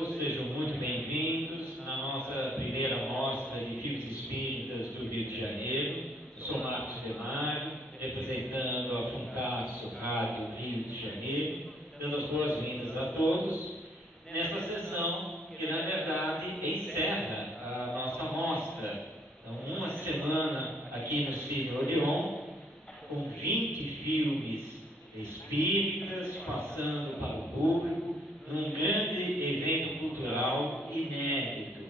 todos, sejam muito bem-vindos na nossa primeira mostra de filmes espíritas do Rio de Janeiro. Eu sou Marcos Demário, representando a Funcaço Rádio Rio de Janeiro, dando as boas-vindas a todos nesta sessão que, na verdade, encerra a nossa mostra. Então, uma semana aqui no Cine Odeon, com 20 filmes espíritas passando para o público, num grande evento cultural inédito.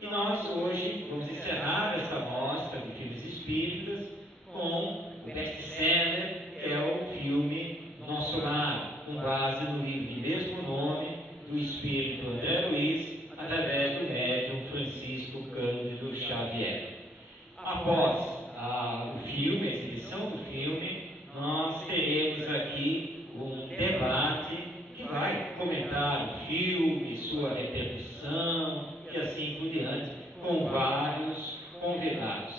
E nós hoje vamos encerrar essa mostra de filmes espíritas com o best-seller, que é o filme Nosso Lar, com base no livro de mesmo nome do espírito André Luiz, através do médium Francisco Cândido Xavier. Após o filme, a exibição do filme, nós teremos aqui um debate que vai comentar o filme, sua repercussão e assim por diante, com vários convidados.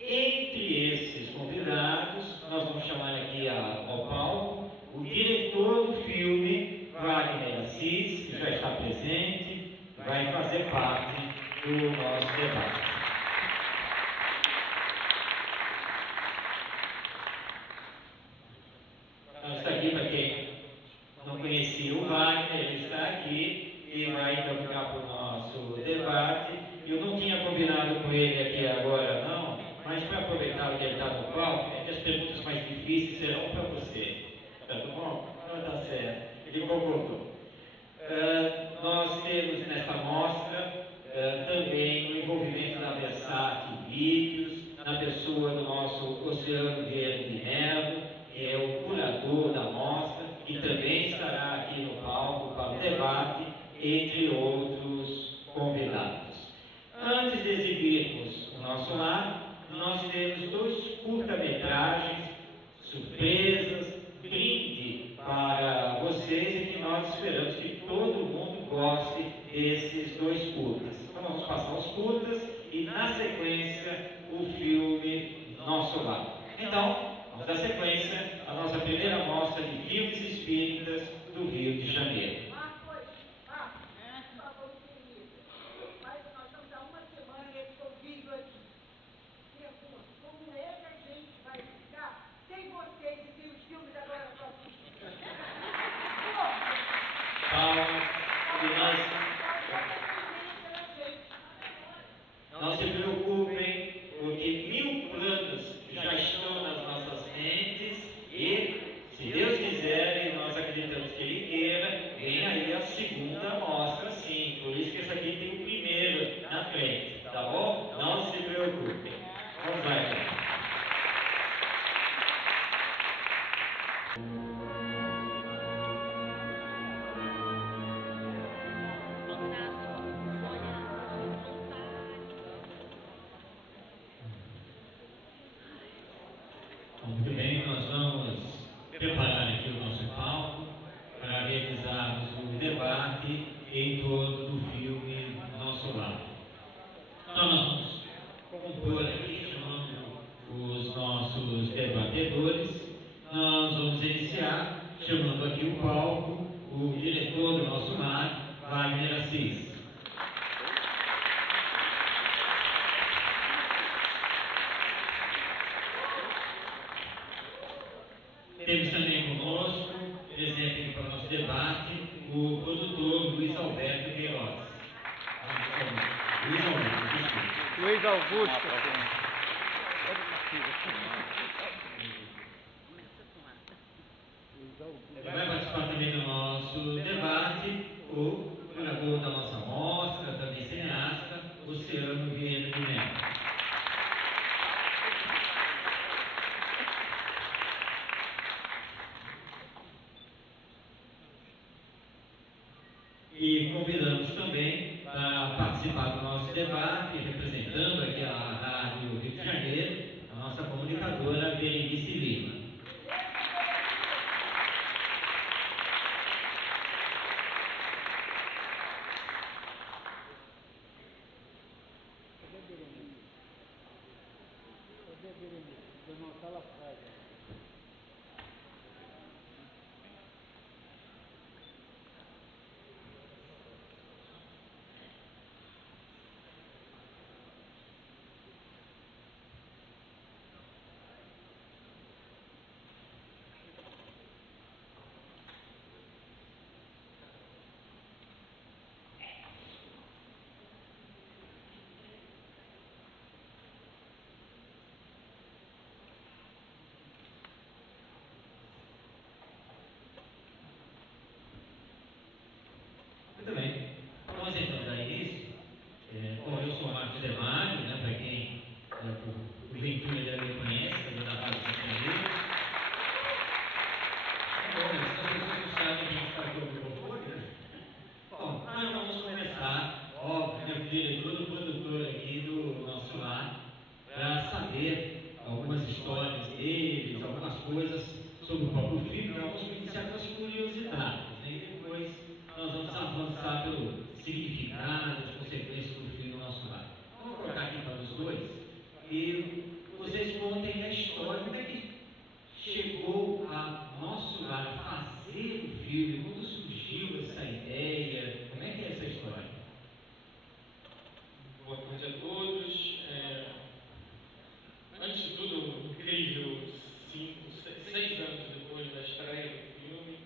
Entre esses convidados, nós vamos chamar aqui ao palco o diretor do filme, Wagner Assis, que já está presente, vai fazer parte do nosso debate. Então, está aqui para quem não conhecia o Wagner, ele está aqui e vai então ficar para o nosso debate. Eu não tinha combinado com ele aqui agora, não, mas para aproveitar que ele está no palco, as perguntas mais difíceis serão para você. Tá bom? Então está certo. Ele concordou. Nós temos nesta mostra também o envolvimento da Versace Vídeos, na pessoa do nosso Oceano Verde de Melo, que é o curador da mostra, que também estará aqui no palco para o debate, entre outros convidados. Antes de exibirmos o Nosso Lar, nós temos 2 curta-metragens, surpresas, brinde para vocês e que nós esperamos que todo mundo goste desses 2 curtas. Então vamos passar os curtas e, na sequência, o filme Nosso Lar. Então, vamos dar sequência à nossa primeira mostra de filmes espíritas do Rio de Janeiro. Não se preocupem, porque 1000 planos já estão nas nossas mentes e, se Deus quiser, e nós acreditamos que Ele queira, vem aí a segunda mostra, sim. Por isso que essa aqui tem o primeiro na frente, tá bom? Não se preocupem. Vamos lá, então. Muito bem, nós vamos preparar aqui o nosso palco para realizarmos o debate em torno do filme Nosso Lar. Então nós vamos compor aqui, chamando os nossos debatedores. Nós vamos iniciar chamando aqui o palco o diretor do Nosso Lar, Wagner Assis. Temos também conosco, presente aqui para o nosso debate, o produtor Luiz Alberto Queiroz. Luiz Augusto. Vai participar também do nosso debate o curador da nossa mostra, também cineasta, Oceano Verde de Melo. E convidamos também para participar do nosso debate, representando aqui a Rádio Rio de Janeiro, a nossa comunicadora Berenice Lima. filme? Quando surgiu essa ideia? Como é que é essa história? Boa tarde a todos. Antes de tudo, incrível, 6 anos depois da estreia do filme,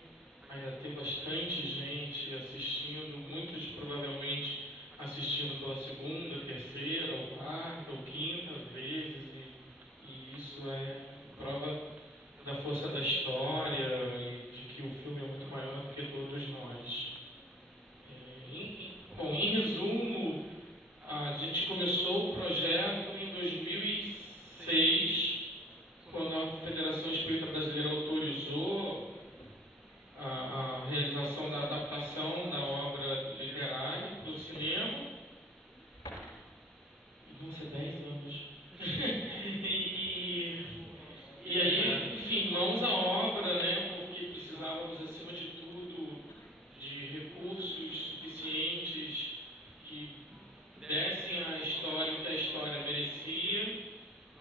ainda tem bastante gente assistindo, muitos provavelmente assistindo pela segunda, terceira, ou quarta, ou quinta vezes, e isso é prova da força da história, de que o filme é muito maior do que todos nós. Bom, em resumo, a gente começou o projeto em 2006, quando a Federação Espírita Brasileira autorizou a realização da adaptação da obra literária para o cinema. Vão ser 10 anos. e aí, enfim, mãos à obra, né, porque precisávamos, acima de tudo, de recursos suficientes que dessem à história o que a história merecia.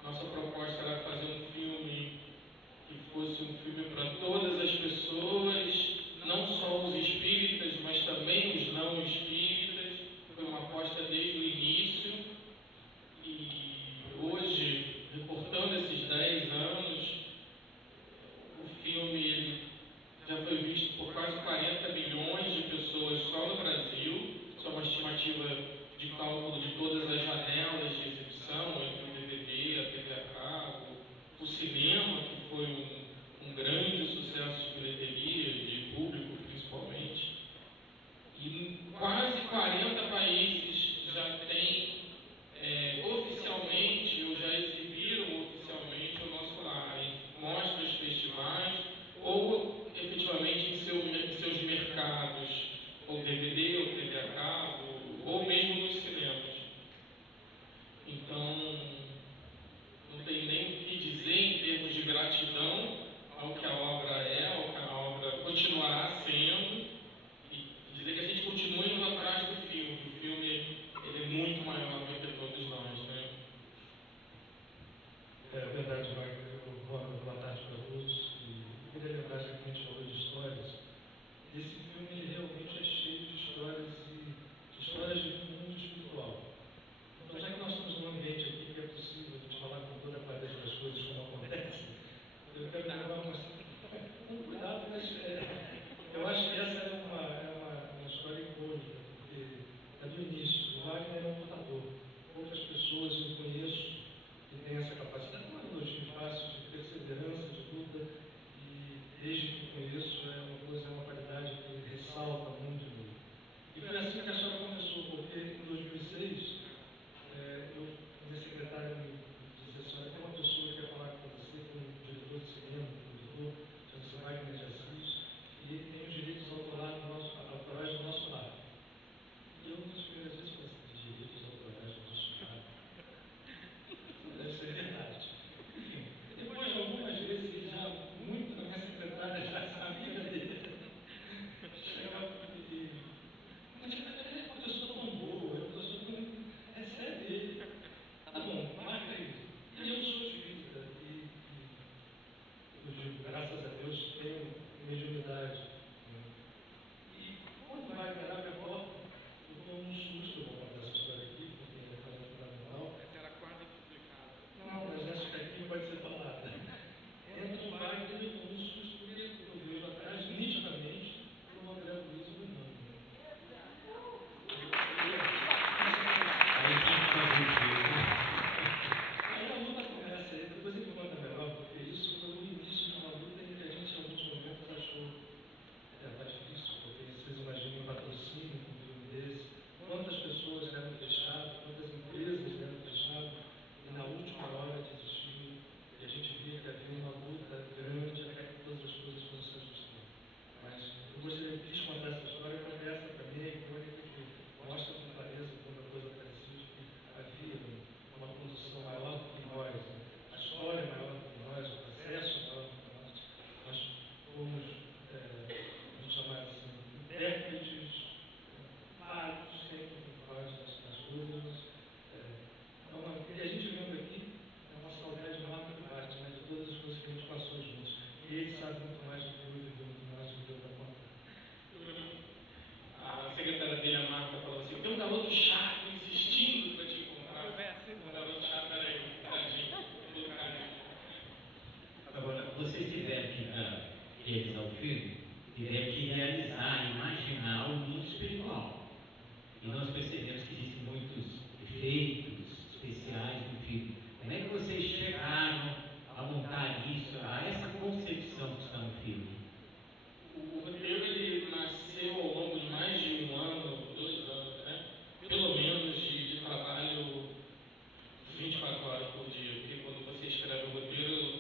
Nossa proposta era fazer um filme que fosse um filme para todas as pessoas, não só os espíritas, mas também os não espíritas. Foi uma aposta desde o início. E hoje, reportando esses 10 anos, o filme ele já foi visto por quase 40 milhões de pessoas só no Brasil. Isso é uma estimativa de cálculo de todas as janelas de exibição, entre o DVD, a TV a cabo, o cinema, que foi um grande sucesso de bilheteria, de público principalmente. E em quase 40 países já tem oficialmente, ou já exibiram oficialmente o nosso lar, em mostras, festivais, ou efetivamente em seus mercados, ou DVD, ou TV a cabo, ou mesmo nos cinemas. Então, não tem nem o que dizer em termos de gratidão ao que a obra é, ao que a obra continuará sendo, e dizer que a gente continua indo atrás do filme. O filme ele é muito maior do que todos nós, né? É verdade, Wagner. Boa tarde para todos. E eu queria lembrar, já que a gente falou de histórias, esse filme ele realmente é cheio de histórias de fundo espiritual. Então, já que nós estamos num ambiente aqui que é possível de falar com toda a clareza das coisas como acontece, eu quero dar um cuidado, mas eu acho que essa é uma história icônica, porque é do início. O Wagner é um lutador. Poucas pessoas eu conheço que têm essa capacidade, não é um elogio fácil, de perseverança, de luta, e desde que conheço é uma qualidade que ressalta muito em mim. E foi assim que a história começou, porque em 2006, minha secretária me disse assim: olha, tem uma pessoa que quer falar com você, com um diretor de cinema, um produtor, chama-se Wagner de Assis, e ele tem os direitos autorais do nosso lar. E eu, nas primeiras vezes, falei assim: direitos autorais do nosso lar? Deve ser verdade. Enfim, depois de algumas vezes, ele já, muito da minha secretária já sabia dele. Chegava e mas é uma pessoa tão boa, é uma pessoa tão... recebe ele. Tá bom, marca aí. E eu sou espírita, e eu digo, graças a Deus, tenho mediunidade. E quando vai virar minha porta, eu estou num susto, eu vou contar essa história aqui, porque é quase fundamental. Essa era quase complicada. Não, mas acho que aqui pode ser falada. Entra um Wagner e eu estou num susto, porque eu vejo atrás, nitidamente, o André Luiz e o Nando. Aí a luta começa, depois ele conta melhor, porque isso foi o início de uma luta em que a gente, em alguns momentos, achou tá difícil, porque vocês imaginam um patrocínio com um filme desse, quantas pessoas eram fechadas, quantas empresas eram fechadas, e na última hora desistiram, e a gente via que havia uma luta grande até que todas as coisas foram se ajustando. Mas eu gostaria de contar essa história, porque essa também é icônica, que mostra com clareza quando a coisa parecia que havia uma condição maior do que nós, né? A história é maior do que nós, o processo é maior do que nós. Nós fomos, vamos chamar assim, intérpretes vários, sempre por várias das coisas. E a gente vendo aqui, é uma saudade enorme do Bart, né, de todas as coisas que a gente passou juntos. E ele sabe muito mais do que eu, viveu muito mais do que eu para contar. e nós percebemos que existem muitos efeitos especiais no filme. Como é que vocês chegaram a montar isso, a essa concepção que está no filme? O roteiro ele nasceu ao longo de mais de 1 ano, 2 anos, né? Pelo menos de trabalho 24 horas por dia, porque quando você escreve o roteiro,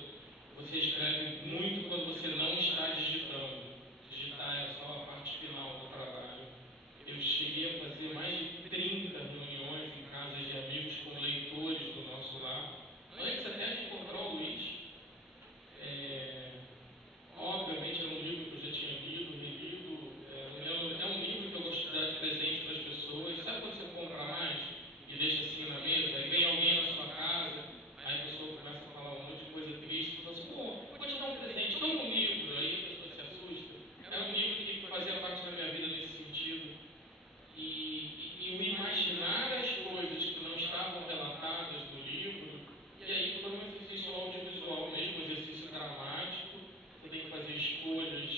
você escreve muito quando você não está digitando. Digitar é só a parte final do trabalho. Eu cheguei a fazer mais de 30 reuniões em casas de amigos com leitores do nosso lar, antes até de encontrar o Luiz. Obviamente era um livro que eu já tinha lido, relido, é um livro que eu gosto de dar de presente para as pessoas. Sabe quando você compra mais e deixa assim na mesa, aí vem alguém na sua casa, aí a pessoa começa a falar um monte de coisa triste, e fala assim, pô, vou te dar um presente, toma um livro, aí a pessoa se assusta. Era um livro que fazia parte da minha vida nesse sentido. E o imaginar as coisas que não estavam relatadas no livro, e aí foi um exercício audiovisual mesmo, um exercício dramático. Você tem que fazer escolhas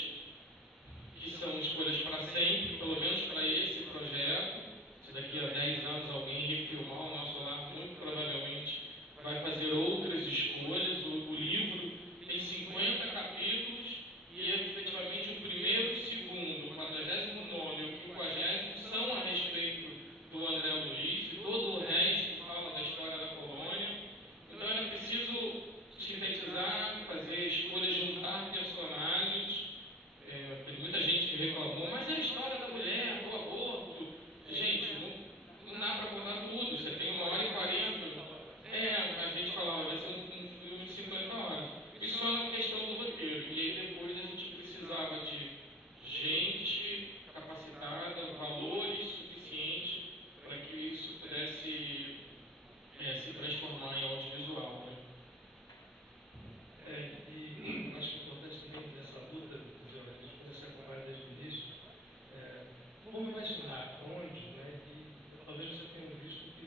que são escolhas para sempre, pelo menos para esse projeto. Se daqui a 10 anos alguém refilmar o nosso lar, muito provavelmente vai fazer outras escolhas. O livro tem 50 capítulos e efetivamente o primeiro, o segundo, o 49 e o 50 são a respeito do André Luiz, e todo o resto fala da história da colônia. Então era preciso sintetizar, fazer escolhas, juntar personagens. Tem muita gente que reclamou, mas é a história da mulher, do aborto. Gente, não dá para contar tudo, você tem 1h40. A gente falava, vai ser um filme de 50 horas. Isso é uma questão do roteiro. E aí depois a gente precisava de gente capacitada, valores suficientes para que isso pudesse se transformar em audiovisual. Né? E acho que é importante também nessa luta, a gente começa a acompanhar desde o início, vamos imaginar onde, né, e talvez você tenha visto que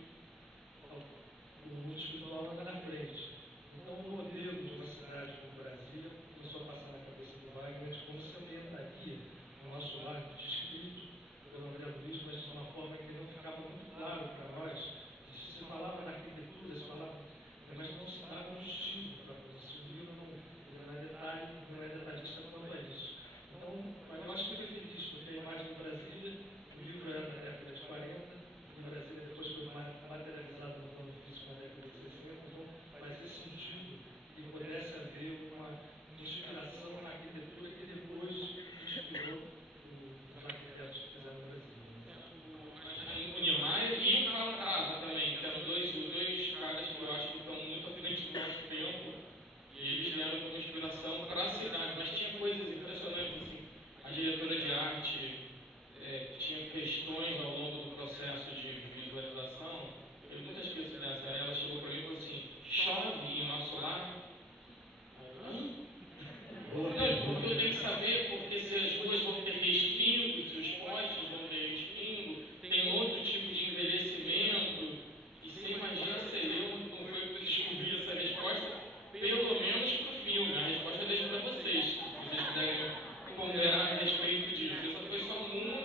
o mundo espiritual anda na frente. Então, o modelo de uma cidade como Brasília começou a passar na cabeça do Wagner de como se ambientaria o nosso lar descrito pelo André Luiz, mas de uma forma que não ficava muito claro para nós. Se falava na arquitetura, se falava, mas não se dava um estilo para isso. O livro não é detalhista quanto a isso. Então, eu acho que eu fiz isso, porque a imagem de Brasília, o livro era da década de 40, em Brasília depois foi materializado no plano físico na década de 60, então fazia sentido que pudesse haver uma inspiração na arquitetura que depois inspirou os arquitetos que fizeram no Brasil. O Niemeyer e o Calatrava também, que eram dois caras que eu acho que estão muito à frente do nosso tempo, e eles vieram como inspiração para a cidade, mas tinha coisas impressionantes, assim. A diretora de arte tinha questões ao longo do processo de visualização. Eu nunca esqueço dessa. Ela chegou para mim e falou assim: chove em nosso lar? Não, porque eu tenho que saber, porque se as ruas vão ter respingo, se os postes vão ter respingo, tem outro tipo de envelhecimento. E você imagina ser eu, como foi que eu descobri essa resposta, pelo menos para o filme. A resposta eu deixo para vocês, se vocês quiserem ponderar a respeito disso. Essa foi só uma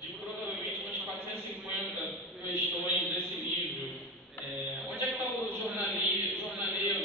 de provavelmente umas 450 questões desse nível. Onde é que está o jornaleiro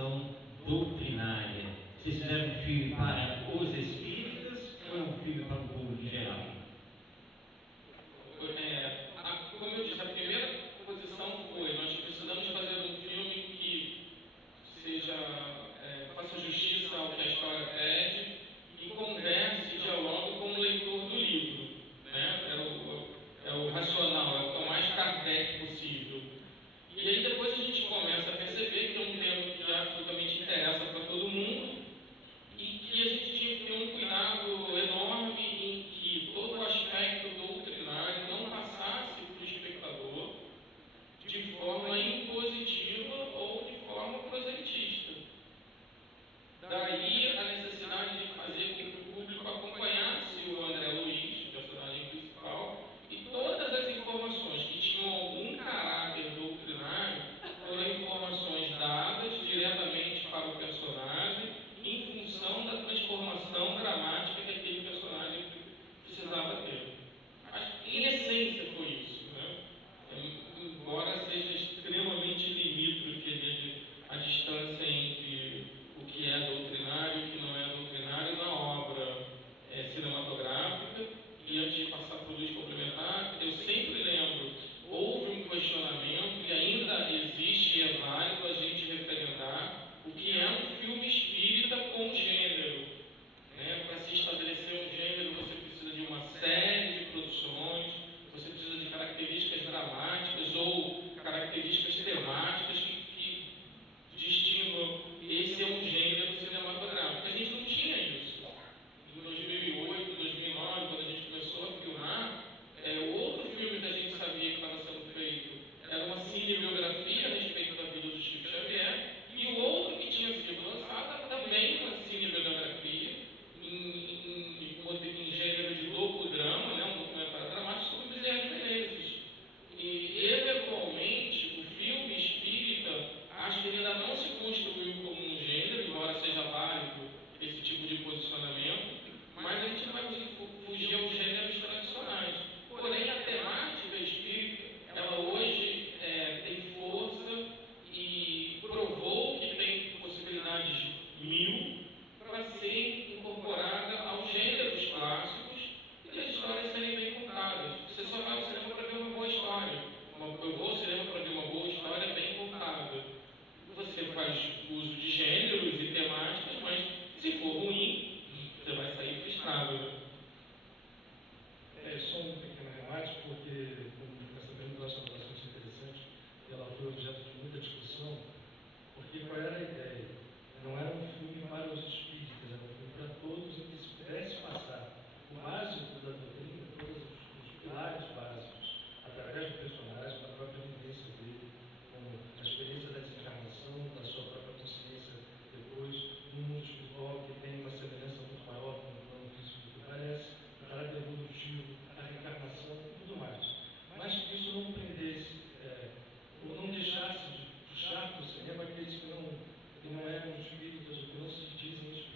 questão doutrinária. Vocês fizeram um filme para os espíritas ou é um filme para o público em geral? Como eu disse, a primeira posição foi: nós precisamos fazer um filme que faça justiça ao que a história pede e converse e dialogue com o leitor do livro, né? É o racional, é o que é o mais Kardec possível. E aí depois a gente começa a perceber que é um tema que absolutamente interessa para todo mundo e que a gente tinha que ter um cuidado enorme em que todo o aspecto doutrinário não passasse para o espectador de forma impositiva ou de forma proselitista. Daí a necessidade de fazer com que o público acompanhasse o André Luiz, o personagem principal, e todas as informações que tinham algum caráter doutrinário foram informações dadas diretamente para o personagem em função da transformação dramática que aquele personagem precisava ter. Acho que, em essência, foi isso, né? Embora seja extremamente limítrofe a distância entre o que é doutrinário e o que não é doutrinário na obra cinematográfica. E antes de passar para o Luiz complementar, eu sempre lembro, houve um questionamento e ainda existe e é válido a gente referendar o que é um filme espírita com gênero. Né? Para se estabelecer um gênero, você precisa de uma série de produções, você precisa de características dramáticas ou características temáticas que distinguam esse é um gênero cinematográfico. A gente não tinha isso. Em 2008, 2009, quando a gente começou a filmar, outro filme que a gente sabia que estava sendo feito era uma cinebiografia a respeito da vida do Chico Xavier, e o outro que tinha sido lançado era também uma cinebiografia em gênero de docudrama, né, um documentário dramático sobre Bezerra de Menezes. E, eventualmente, o filme espírita, acho que ele ainda não se construiu como um gênero, embora seja válido esse tipo de posicionamento, mas a gente não vai conseguir fugir aos gêneros tradicionais. Porém, a temática espírita, ela hoje tem força e provou que tem possibilidades mil para ser incorporada aos gêneros clássicos e as histórias serem bem contadas. Você só vai ao cinema para ver uma boa história. Eu vou ao cinema para ver uma boa história bem contada. Você faz uso de gêneros e temáticas, mas se for ruim, você vai sair frustrado. Só um pequeno remate, porque essa pergunta eu acho bastante interessante e ela foi objeto de muita discussão, porque qual era a ideia? Não era um filme para os espíritas, era um filme para todos, em que se pudesse passar o básico da doutrina, todos os pilares básicos, através do personagem, da própria vivência dele, como a experiência da desencarnação, da sua própria consciência depois, num mundo espiritual que tem uma semelhança muito maior com o plano físico do que parece, o caráter evolutivo, a reencarnação e tudo mais. Mas que isso não prendesse, ou não deixasse de puxar para o cinema aqueles que não eram espíritas, ou que não se dizem espíritas,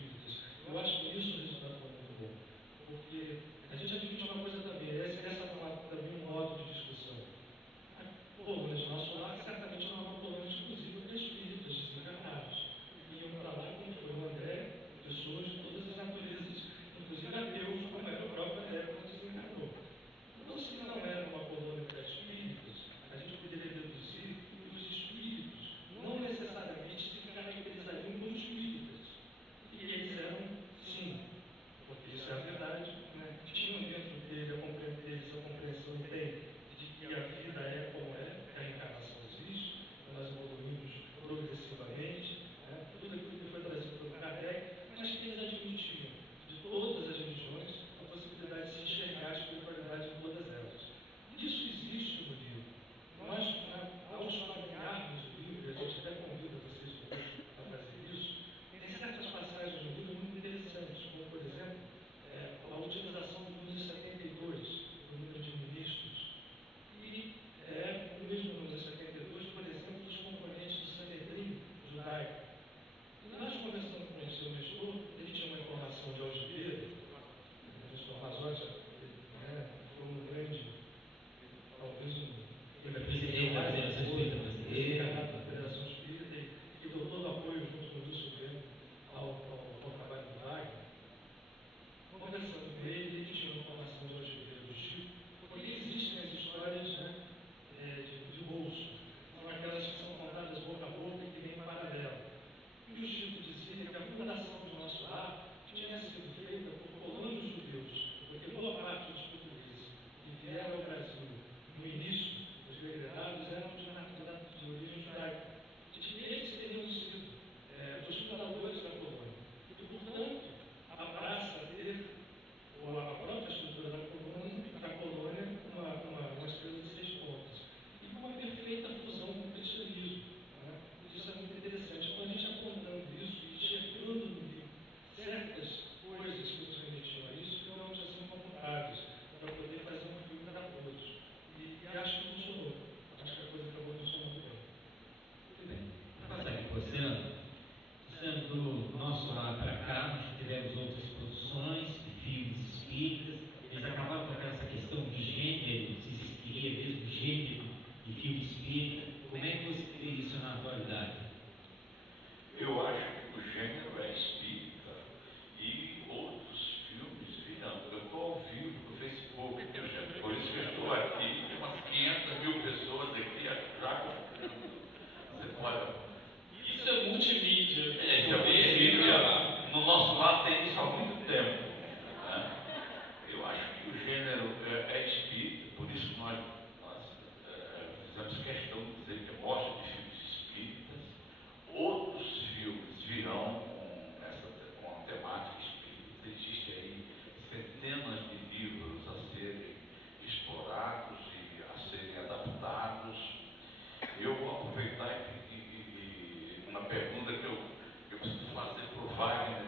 Eu vou aproveitar e uma pergunta que eu preciso fazer para o Wagner.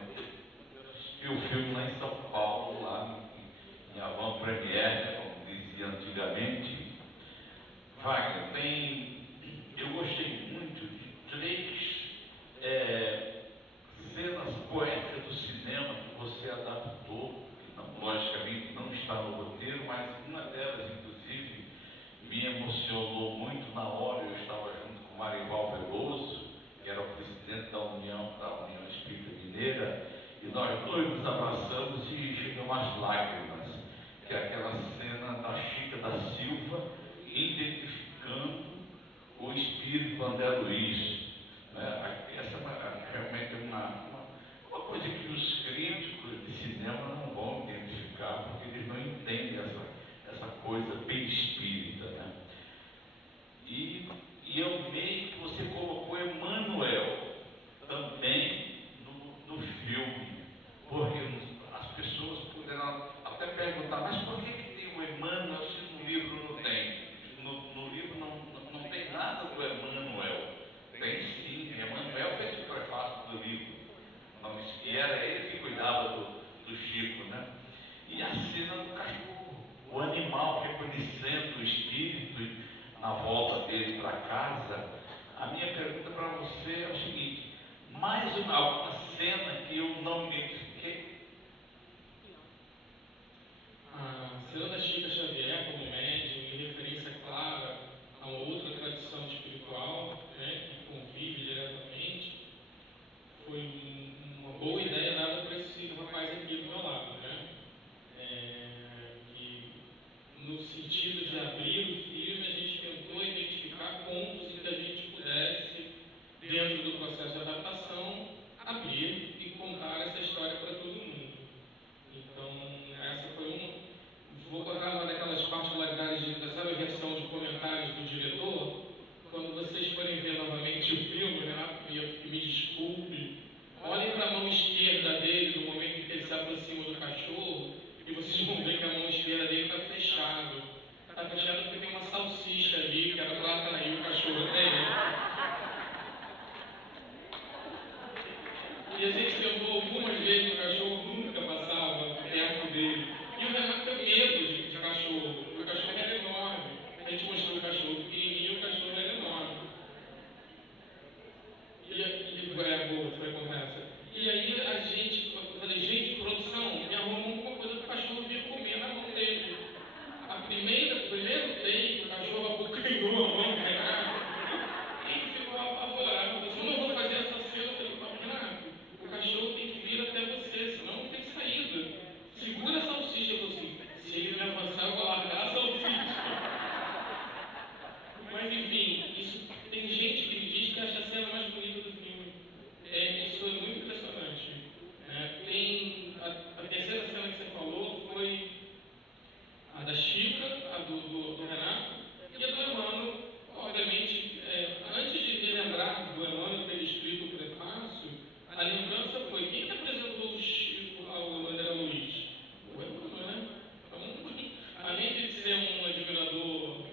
Eu assisti o filme lá em São Paulo, lá em avant-première, como dizia antigamente. Wagner, eu gostei muito de 3 cenas poéticas do cinema que você adaptou, que não, logicamente não está no roteiro, mas uma delas, inclusive, me emocionou muito na hora. Eu estava junto com Marival Veloso, que era o presidente da União Espírita Mineira, e nós dois nos abraçamos e chegamos às lágrimas, que é aquela cena da Chica da Silva identificando o espírito André Luiz. Essa realmente é uma coisa que os críticos de cinema não vão identificar, porque eles não entendem essa coisa bem espírita, né? E eu amei que você colocou Emmanuel também no filme, porque as pessoas poderão até perguntar, mas por que tem o Emmanuel se no livro não tem? No livro não tem nada do Emmanuel. Tem sim, Emmanuel fez o prefácio do livro, e era ele que cuidava do Chico, né? E a cena do cachorro, o animal reconhecendo o espírito na volta dele para casa. A minha pergunta para você é o seguinte: mais uma cena que eu não identifiquei? A cena da Chica Xavier como médium, em referência clara a uma outra tradição espiritual, né, que convive diretamente, foi uma boa ideia dada por esse rapaz aqui do meu lado, né? Que no sentido de abrir o filme, a gente tentou identificar pontos em que a gente pudesse, dentro do processo de adaptação, abrir e contar essa história para todo mundo. Então, essa foi uma. Vou contar uma daquelas particularidades, sabe, a versão de comentários do diretor. Quando vocês forem ver novamente o filme, né, e me desculpe, olhem para a mão esquerda dele no momento em que ele se aproxima do cachorro, e vocês vão ver que a mão esquerda dele está fechada. Está fechada porque tem uma salsicha ali, que era para atrair o cachorro até ele. E a gente tentou algumas vezes, o cachorro nunca passava perto dele. E o Renato tem medo de cachorro. O cachorro era enorme. A gente mostrou o cachorro pequenininho e o cachorro era enorme. Foi a conversa. E aí a gente, eu falei, gente, produção, me arrumou alguma coisa para o cachorro vir comer na mão dele. Primeiro take, o cachorro abocanhou a mão do Renato. Ele ficou apavorado. Eu não vou fazer essa cena. Eu falei, Renato, o cachorro tem que vir até você, senão não tem saída. Segura a salsicha. Eu falei assim, se ele me avançar, eu vou largar a salsicha. Mas enfim, isso, tem gente que me diz que acha a cena mais bonita do filme. Isso é muito impressionante. Tem a terceira cena que você falou foi a da Chica, a do Renato, e a do Emmanuel. Obviamente, antes de me lembrar do Emmanuel ter escrito o prefácio, a lembrança foi quem que apresentou o Chico ao André Luiz? O Emmanuel, né? Então, além de ser um admirador,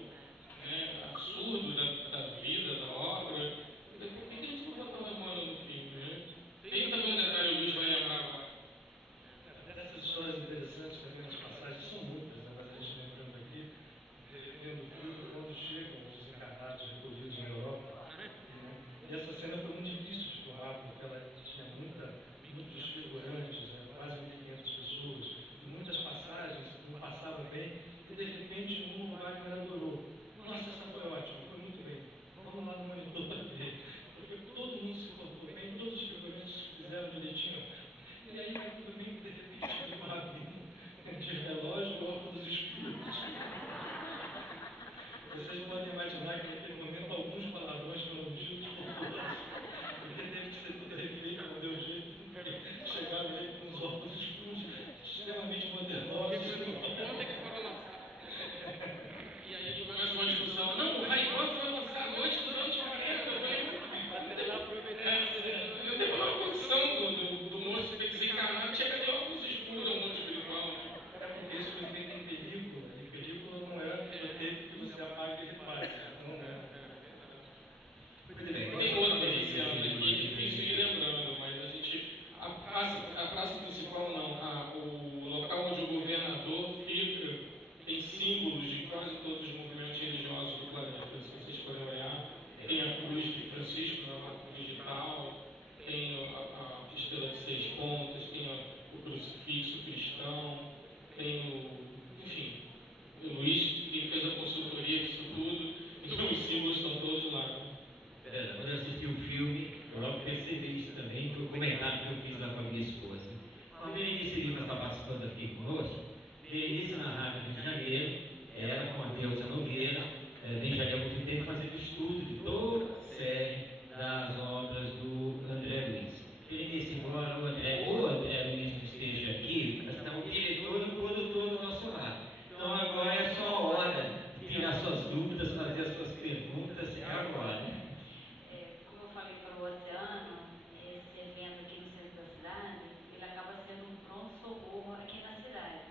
né, absurdo da vida, da obra, por que a gente não botou o Emmanuel no filme, né? Tem também um detalhe, o Luiz vai lembrar agora. Dessas histórias interessantes, também as passagens são muitas, né? Mas a gente lembrando aqui, vendo o filme, quando chegam os desencarnados recolhidos na Europa, né? E essa cena foi muito difícil de filmar, porque ela tinha muitos figurantes, né? Quase 1.500 pessoas, e muitas passagens não passavam bem, e de repente o Wagner adorou. Nossa, essa foi ótima, foi muito bem. Vamos lá no monitor ver. Porque todo mundo se portou bem, todos os figurantes fizeram direitinho. E aí foi bem, de repente, de uma de relógio ou óculos escuros. Vocês podem imaginar que naquele momento alguns palavrões foram ditos por todos. Francisco, na Marco Digital, tem a Estrela de 6 Pontas, tem o Crucifixo Cristão, tem enfim, o Luiz que fez a consultoria disso tudo, então os símbolos estão todos lá. Quando eu assisti o filme, eu logo percebi isso também, foi um comentário que eu fiz lá com a minha esposa. A Berenice Lima está participando aqui conosco. Berenice, na Rádio Rio de Janeiro, ela com a Deusa Nogueira, vem já há muito tempo fazendo estudo de toda a série das obras do André Luiz. Berenice, embora o André Luiz não esteja aqui, mas está o diretor e o produtor do nosso lado. Então agora é só a hora de tirar suas dúvidas, fazer as suas perguntas, é agora. Como eu falei para o Oceano, esse evento aqui no centro da cidade, ele acaba sendo um pronto-socorro aqui na cidade.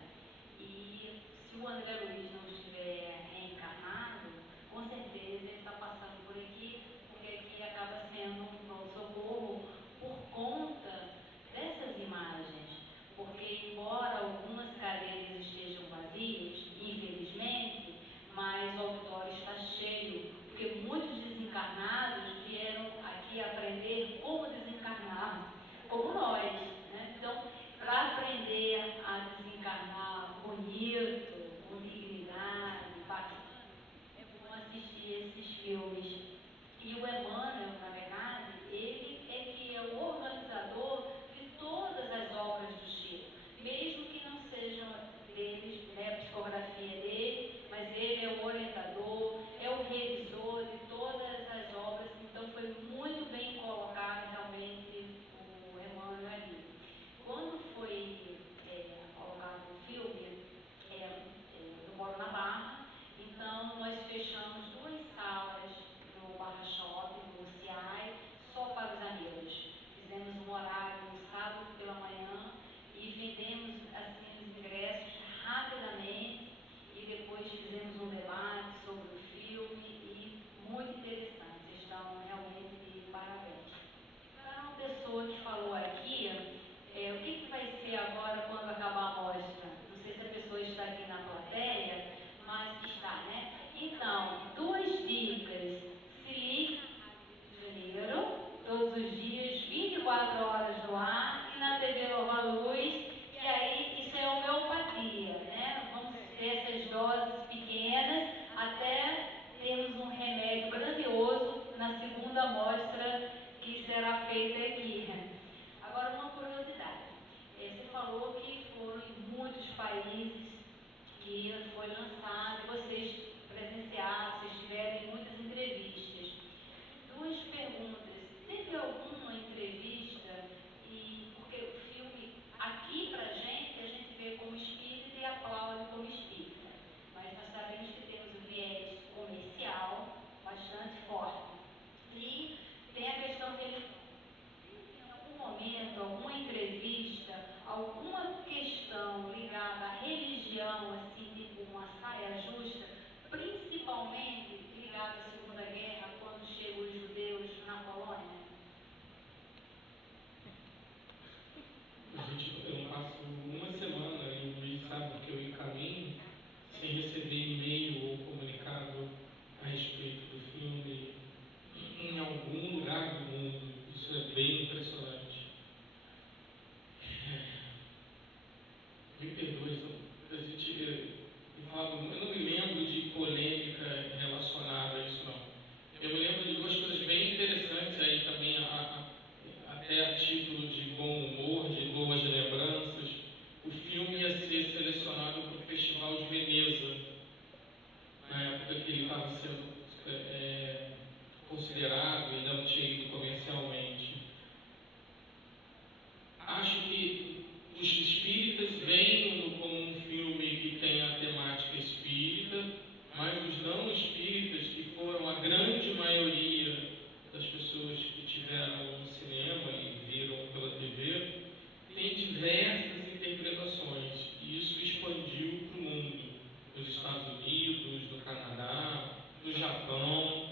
E se o André Luiz não estiver reencarnado, com certeza ele está passando por aqui, porque aqui acaba sendo um pronto-socorro por conta dessas imagens. Porque embora algumas cadeiras estejam vazias, infelizmente, mas o auditório está cheio, porque muitos desencarnados vieram aqui aprender como desencarnar, como nós, né? Então, para aprender a desencarnar bonito, com dignidade, bacana, é bom assistir esses filmes. E o Emmanuel, na verdade, ele é que é o organizador de todas as obras do Chico, mesmo que não sejam deles, né, a psicografia dele, mas ele é o orientador, é o revisor de todas as obras, então foi muito bem colocado realmente o Emmanuel ali. Quando foi colocado no filme, eu moro na Barra, então nós fechamos 2 salas no Barra Shopping, no CIAI, só para os amigos. Fizemos um horário no sábado pela manhã e vendemos assim os ingressos rapidamente e depois fizemos um debate sobre o filme e muito interessante. Vocês estão realmente de parabéns. Para uma pessoa que falou aqui, o que vai ser agora quando acabar a mostra? Não sei se a pessoa está aqui na plateia, mas está, né? Então, 2 dicas. Se ligue no Rio de Janeiro, todos os dias, 24 horas no ar, e na TV Nova Luz, que aí isso é homeopatia, né? Vamos ter essas doses pequenas até termos um remédio grandioso na segunda mostra que será feita aqui. Agora, uma curiosidade. Você falou que foram em muitos países que foi lançado, vocês presenciaram, vocês tiveram muitas entrevistas. 2 perguntas. Teve alguma entrevista, porque o filme, aqui pra gente, a gente vê como espírita e aplaude como espírita, mas nós sabemos que temos um viés comercial bastante forte. E tem a questão religiosa. Em algum momento, alguma entrevista, alguma questão ligada à religião, assim, tipo uma saia justa, principalmente ligada à Segunda Guerra, quando chegam os judeus na Polônia? Eu passo uma semana, e o Luiz sabe que eu encaminho, sem receber e-mail ou comunicado a respeito do filme em algum lugar do mundo. Isso é bem impressionante. Me perdoe, eu não me lembro de polêmica relacionada a isso, não. Eu me lembro de 2 coisas bem interessantes aí também, até a título de bom humor, de boas lembranças. O filme ia ser selecionado para o Festival de Veneza, na época que ele estava sendo considerado e não tinha ido comercialmente. Acho que os espíritas veem como um filme que tem a temática espírita, mas os não espíritas, que foram a grande maioria das pessoas que tiveram no cinema e viram pela TV, tem diversas interpretações, e isso expandiu para o mundo, nos Estados Unidos, no Canadá, no Japão,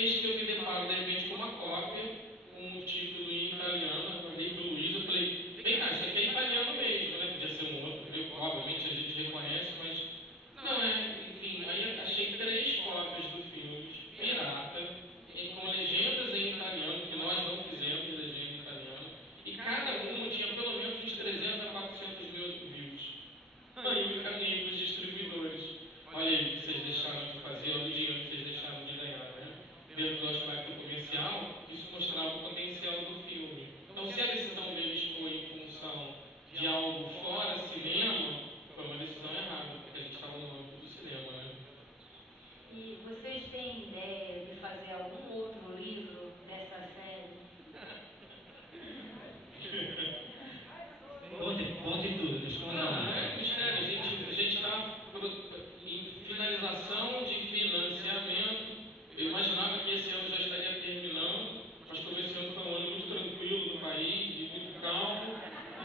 eis que eu me deparo de repente com uma cópia, com um título em italiano. Eu falei para o Luiz, eu falei, vem cá, isso aqui é italiano mesmo, né? Podia ser um outro, obviamente a gente reconhece, mas não é. Enfim, aí eu achei 3 cópias do filme, pirata, com legendas em italiano, que nós não fizemos legenda em italiano, e cada uma tinha pelo menos uns 300 a 400 mil views. Aí eu encaminhei para os distribuidores. Olha aí o que vocês deixaram de fazer, olha o dinheiro que vocês deixaram de ganhar, né? Dentro do aspecto comercial, isso mostrava o potencial do filme. Então, se a decisão deles foi em função de algo fora cinema, foi uma decisão errada, porque a gente estava no âmbito do cinema, né? E vocês têm ideia de fazer algum outro livro dessa série? Conte tudo, esconda Não, nada. não é mistério. A gente está em finalização de financiamento. Eu imaginava que esse ano já estaria terminando, mas como esse ano foi um ano muito tranquilo no país e muito calmo,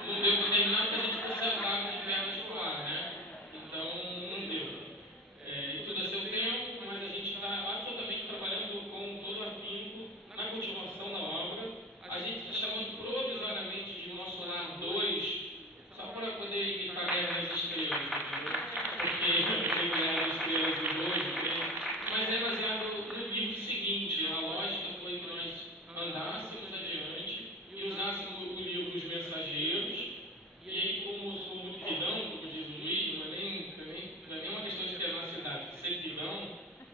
não deu para terminar porque a gente ficou sentado de pernas pro ar, né? Então, não deu. E tudo a seu tempo, mas a gente está absolutamente trabalhando com todo afinco na continuação da obra. A gente está chamando provisoriamente de Nosso Lar 2, só para poder imitar Guerra das Estrelas, entendeu? Porque tem Guerra das Estrelas em 2, mas é baseado no livro seguinte. A lógica foi que nós andássemos adiante e usássemos o livro Os Mensageiros, e aí, como eu sou muito pidão, como diz o Luiz, não é nem uma questão de tenacidade, ser pidão,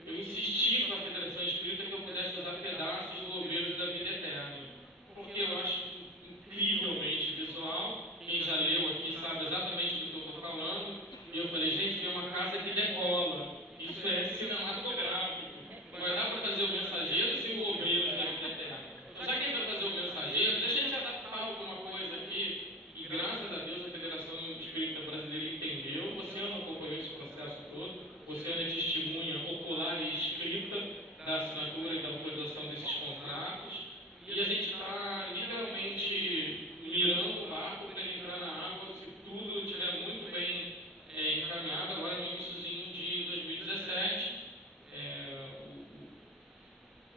eu insisti com a Federação Espírita que eu pudesse usar pedaços do Obreiros da Vida Eterna, porque eu acho incrivelmente visual. Quem já leu aqui sabe exatamente do que eu estou falando. E eu falei, gente, tem uma casa que decola. Isso é cinematográfico. Vai dar para fazer o Mensageiro se o Obreiros da Vida Eterna. Então, já que a gente vai fazer o Mensageiro, deixa a gente adaptar alguma coisa aqui. E graças a Deus a Federação Espírita Brasileira entendeu. Você não acompanhou esse processo todo. Você é testemunha ocular e escrita da assinatura e da autorização desses contratos. E a gente está literalmente mirando o barco para ele entrar na água, se tudo estiver muito bem encaminhado. Agora no iníciozinho de 2017,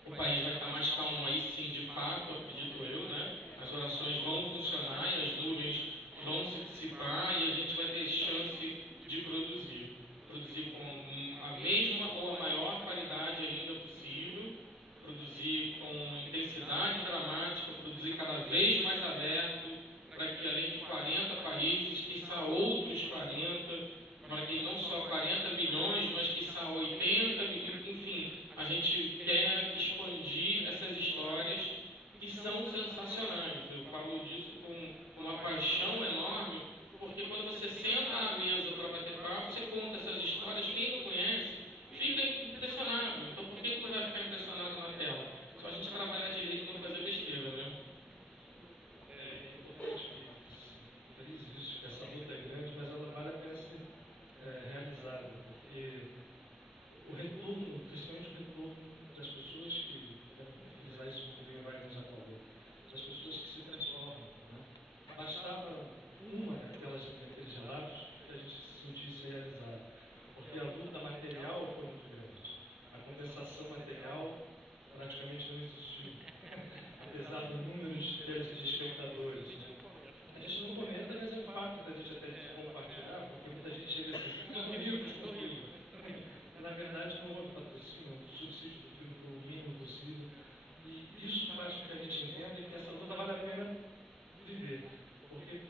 o país vai estar mais calmo aí sim, de fato, acredito eu, né? As orações vão funcionar e as nuvens vão se dissipar e a gente vai ter chance de produzir com a mesma ou a maior qualidade ainda possível, produzir com intensidade dramática, produzir cada vez mais aberto, para que além de 40 países, quiçá outros 40, para que não só 40 milhões, mas quiçá 80 milhões, enfim, a gente quer expandir essas histórias que são sensacionais. Eu falo disso com uma paixão enorme, porque quando você senta à mesa para bater papo, você conta essas histórias, quem não conhece fica impressionado. Então por que você vai ficar impressionado na tela? Só a gente trabalhar direito e não fazer besteira, né? Essa luta é grande, mas ela vale a pena ser realizada, porque o retorno, principalmente o retorno das pessoas que, utilizar isso muito bem, vai nos acalmar, das pessoas que se transformam, né? Bastava uma daqueles relatos que a gente se sentisse realizado, porque a luta material foi muito grande, a compensação material praticamente não existiu, apesar do número de telespectadores, né? A gente não comenta, mas é um fato da gente até compartilhar, porque muita gente chega assim, comigo. Na verdade, não houve patrocínio, o subsídio do filme foi o mínimo possível. E isso faz com que a gente entenda que essa luta vale a pena viver. Porque,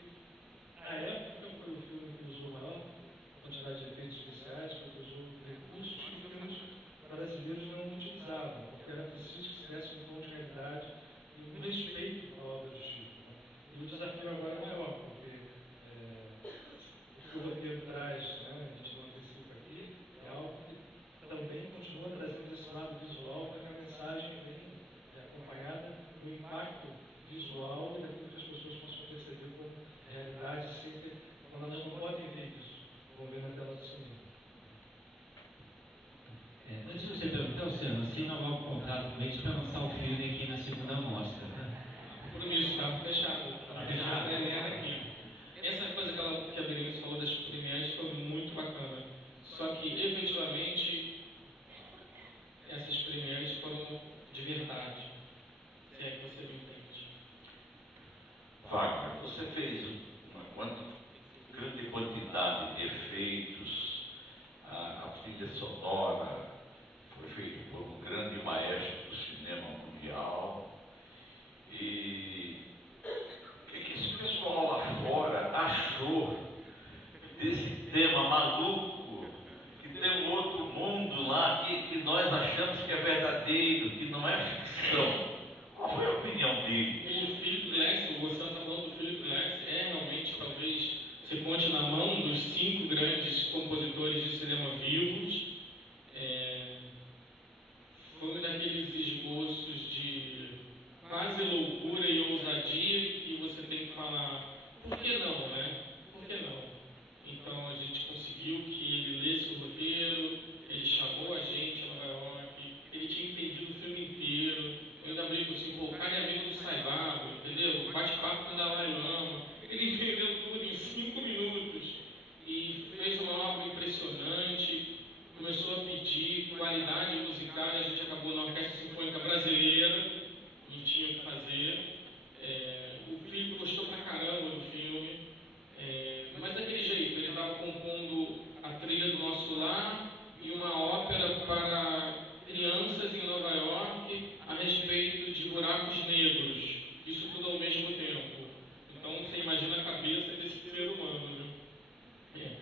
na época, foi o filme que usou maior quantidade de efeitos especiais, que usou recursos que os filmes brasileiros não utilizavam, porque era preciso que tivesse um tom de realidade e um respeito à obra do Chico. E o desafio agora é maior, porque o que o roteiro traz, né, a gente não antecipa aqui, é algo que também continua trazendo esse lado visual para que a mensagem venha acompanhada do impacto visual e daquilo que as pessoas possam perceber como realidade, sempre, quando elas não podem ver isso, vão ver na tela do cinema. Antes de você perguntar, Luciano, assina logo o contrato com eles para lançar o filme aqui na segunda mostra. Compromisso, está fechado. Está fechado. Essa coisa que a Berenice falou das premiadas foi muito bacana. Só que, efetivamente, essas premiadas foram de verdade. Se é que você me entende. Wagner, você fez uma grande quantidade de efeitos, a trilha sonora foi feita por um grande maestro do cinema mundial. E o que esse pessoal lá fora achou desse tema maluco, que tem um outro mundo lá que nós achamos que é verdadeiro, que não é ficção? Qual foi a opinião dele? O Philip Glass, o Gostando está falando do Philip Glass, é realmente, talvez, você conte na mão dos 5 grandes compositores de cinema vivos. Foi um daqueles esboços de quase loucura e ousadia que você tem que falar, por que não, né? Por que não? Então a gente conseguiu que ele lesse o roteiro, ele chamou a gente a Nova York, ele tinha entendido o filme inteiro. Eu ainda brinco assim, pô, o cara é amigo do Saibago, entendeu? Bate-papo com o Dalai Lama. Ele entendeu tudo em 5 minutos e fez uma obra impressionante. Começou a pedir qualidade musical e a gente acabou na Orquestra Sinfônica Brasileira e tinha que fazer. O Filipe gostou pra caramba do filme, mas daquele jeito, ele estava compondo a trilha do Nosso Lar e uma ópera para crianças em Nova York a respeito de buracos negros, isso tudo ao mesmo tempo. Então você imagina a cabeça desse ser humano, né?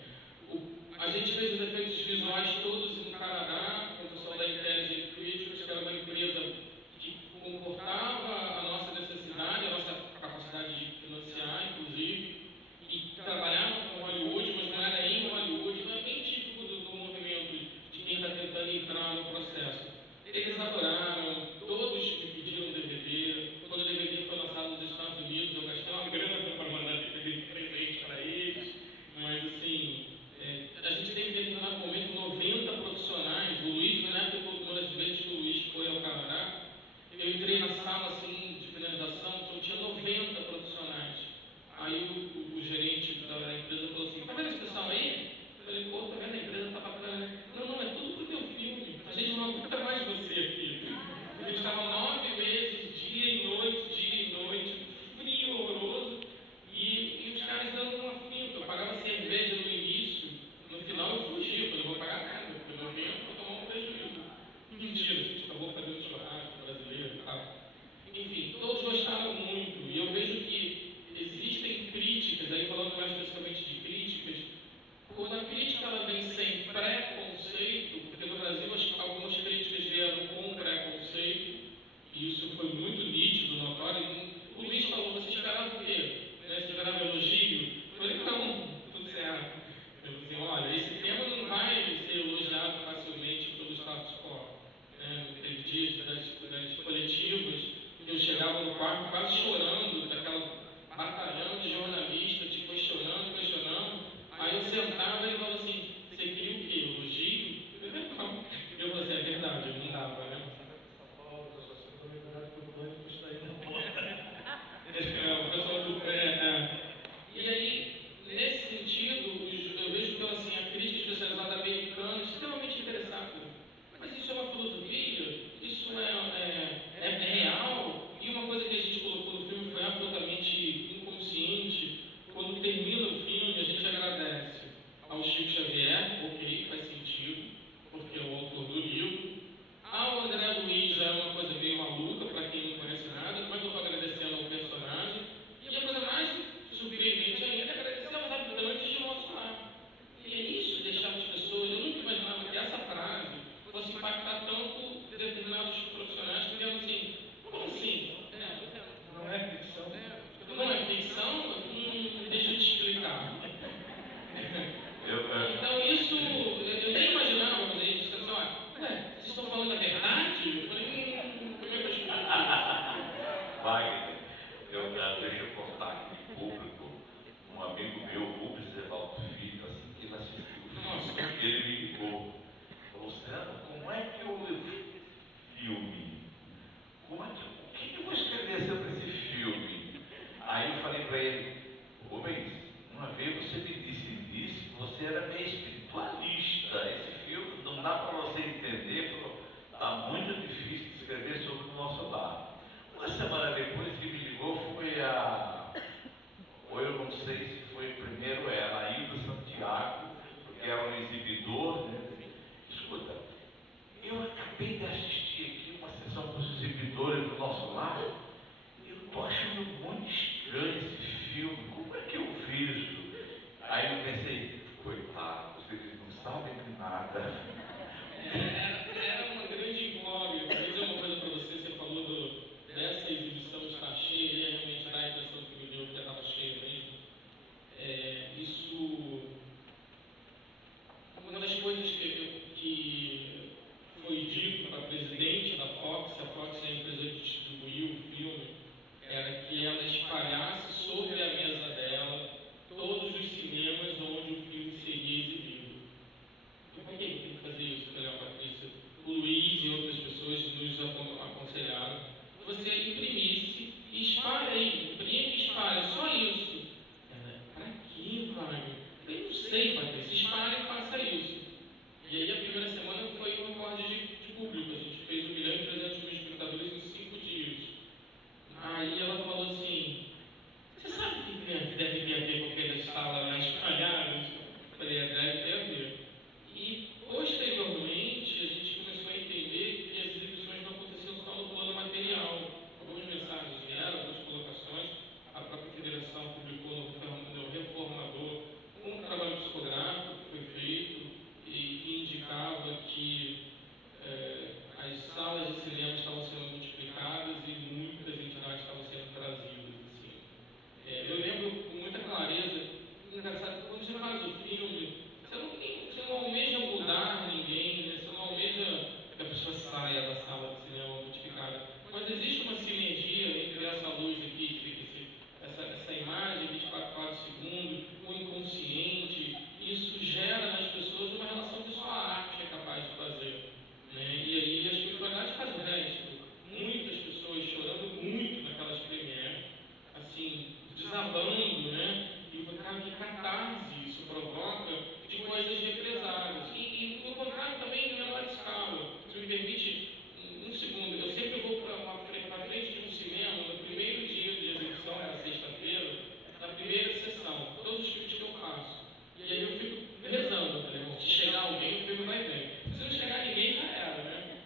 A gente fez os efeitos visuais todos no Canadá, com o pessoal da Intelligent Pictures, que era uma empresa que comportava a nossa acabei de assistir aqui uma sessão com os exibidores do nosso lar. Eu estou achando muito estranho esse filme. Como é que eu vejo? Aí eu pensei, coitados, eles não sabem de nada. Era uma grande incógnita. Vou dizer uma coisa para você. Você falou dessa exibição estar cheia, e realmente dá a impressão que me deu que estava cheia mesmo. Uma das coisas que foi dito para a presidente da Fox, a Fox é a empresa que distribuiu o filme, era que ela espalhasse sobre a mesa dela todos os cinemas onde o filme seria exibido. Por que tem que fazer isso, Leão, Patrícia? O Luiz e outras pessoas nos aconselharam. Você imprimisse e espalhe aí, imprime e espalhe, só isso. Para que, Wagner? Eu não sei, Patrícia, espalhe e faça isso. E aí a primeira semana foi um recorde de público, a gente fez 1.300.000 espectadores em 5 dias. Aí ela falou assim, você sabe o que deve ter a ver com aquelas salas lá espalhadas? Eu falei, deve ter a ver. E posteriormente a gente começou a entender que as exibições não aconteciam só no plano material. Algumas mensagens vieram, algumas colocações, a própria federação publicou no Reformador um trabalho psicográfico que foi feito e que indicava que as salas de cinema estavam sendo multiplicadas e muitas entidades estavam sendo trazidas. Assim. Eu lembro com muita clareza, engraçado, quando você faz o filme, você não almeja mudar ninguém, né? Você não almeja que a pessoa saia da sala de cinema multiplicada. Mas existe uma sinergia entre essa luz aqui, essa imagem, 24 quadros por segundo, o inconsciente. Isso gera nas pessoas uma relação que só a arte é capaz de fazer. Né? E aí a espiritualidade faz o resto. Muitas pessoas chorando muito naquelas premières, assim, desabando, né? E o cara, que catarse isso provoca de coisas represadas. E no contrário também em menor escala. Se me permite um segundo, eu sempre vou para frente de um cinema no primeiro dia de exibição, na sexta-feira, na primeira sessão, todos os filmes que eu faço. E aí eu fico rezando, né? Se chegar alguém, o filme vai bem. Se não chegar ninguém, já era, né?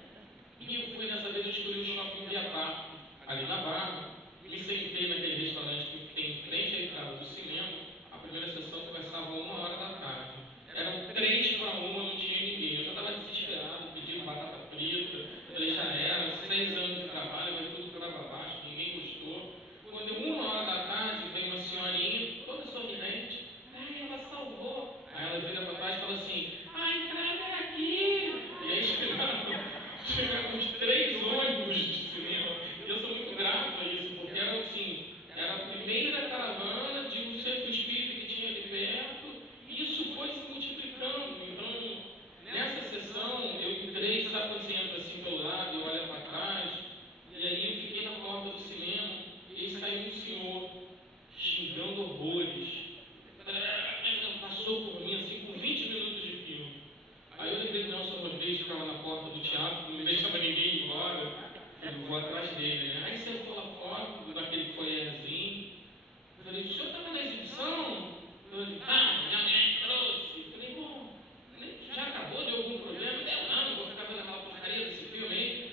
E eu fui nessa vez, eu escolhi o Shopping Viapar, ali na Barra, me sentei naquele restaurante que tem em frente à entrada do cinema. A primeira sessão começava 1h da tarde. Eram 3 para 1, não tinha ninguém. Eu já estava desesperado, pedindo batata frita. Falei, já era, 6 anos de trabalho, vai tudo por água abaixo, ninguém gostou. Quando deu 1h da tarde, veio uma senhorinha, toda sorridente. Ai, ela salvou. Aí ela vira para trás e fala assim, a entrada é aqui. E aí chegaram os 3 ônibus de cinema. E eu sou muito grato a isso, porque era assim, era a primeira caravana de um centro espírita que tinha ali perto, e isso foi se multiplicando. Então, nessa sessão, eu entrei, sabe quando você entra assim pelo lado e olha para trás, e aí eu fiquei na porta do cinema, e aí saiu um senhor xingando horrores. Passou por mim assim, com 20 minutos de filme. Aí eu lembrei do Nelson Rodrigues, que ficava na porta do teatro, não deixava ninguém ir embora. Eu vou atrás dele, né? Aí sentou lá fora, naquele foyerzinho. Eu falei, o senhor estava na exibição? Eu falei, minha mãe trouxe. Eu falei, bom, já acabou, deu algum problema? Não, vou ficar vendo aquela porcaria desse filme aí.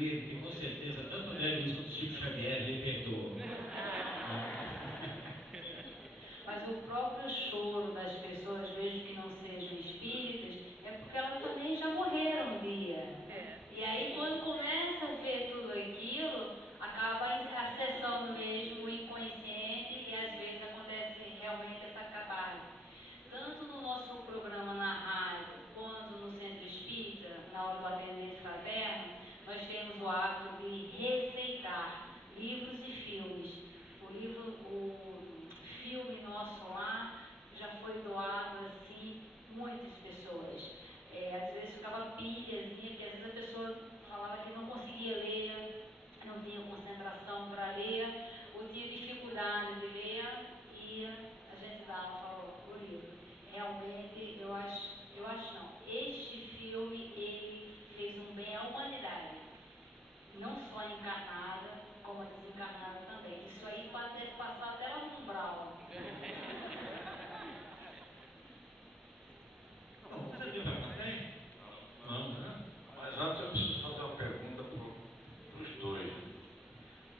livro que com certeza tanto André Luiz quanto Chico Xavier lhe perdoam. Mas o próprio choro das pessoas, mesmo que não sejam espíritas, é porque elas também já morreram um dia. E aí, quando começa a ver tudo aquilo, acaba acessando mesmo o inconsciente e às vezes acontece realmente essa catarse. Tanto no nosso programa na rádio, quanto no centro espírita, na hora do atendimento fraterno, nós temos o hábito de receitar livros e filmes. O filme nosso lá já foi doado assim, muitas pessoas. Às vezes ficava pilhazinha, porque às vezes a pessoa falava que não conseguia ler, não tinha concentração para ler, ou tinha dificuldade de ler, e a gente dava o livro. Realmente, eu acho não, este filme, ele fez um bem à humanidade, não só encarnada, como desencarnada também. Isso aí pode ter passado até lá no umbral. Vamos fazer aqui para a plateia? Vamos, né? Mas antes eu preciso fazer uma pergunta para os dois.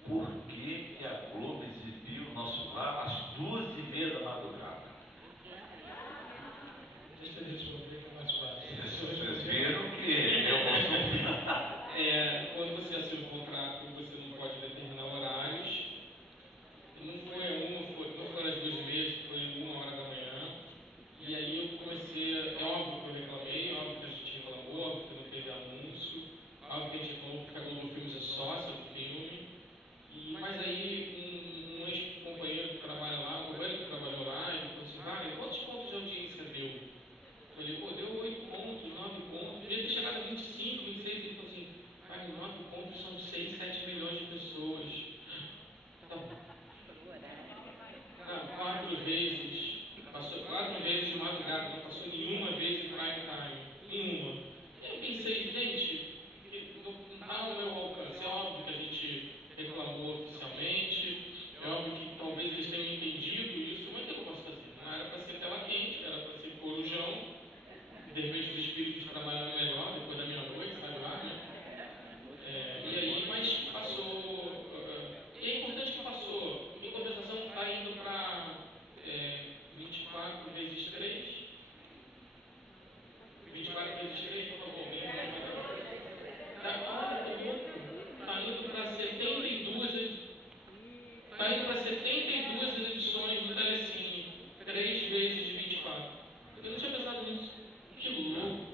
Por que a Globo exibiu o Nosso Lar às 2h30 da madrugada? Deixa eu responder que é mais fácil. Vocês viram que eu posso... Quando você assina o contrato, você não pode determinar horários. Não foi às 2h30, foi 1h da manhã. E aí eu comecei, é óbvio que eu reclamei, óbvio que a gente reclamou, óbvio que não teve anúncio, óbvio que a gente reclamou porque a Globo Filmes é sócia do filme. Mas aí um ex-companheiro que trabalha lá, o Roberto que trabalhou lá, ele falou assim, Wagner, quantos pontos de audiência deu? Eu falei, pô, deu 8 pontos, 9 pontos, podia ter chegado a 25, 26, ele falou assim, Wagner, 9 pontos são 6, 7 milhões de pessoas. Tá bom. 4 vezes, passou 4 vezes de madrugada, não passou nenhuma vez em prime time, nenhuma. Eu pensei, gente, não está no meu alcance, é óbvio que a gente reclamou oficialmente, é óbvio que talvez eles tenham entendido isso, mas o que eu posso fazer? Não era para ser tela quente, era para ser corujão, de repente os espíritos trabalham melhor depois da meia-noite, sabe lá, né? E aí, mas passou, e é importante que passou, em compensação está indo para 24 vezes 3, 24 vezes 3, por favor, está indo para 72 edições do Telecine, 3 vezes de 24. Eu não tinha pensado nisso. Que louco!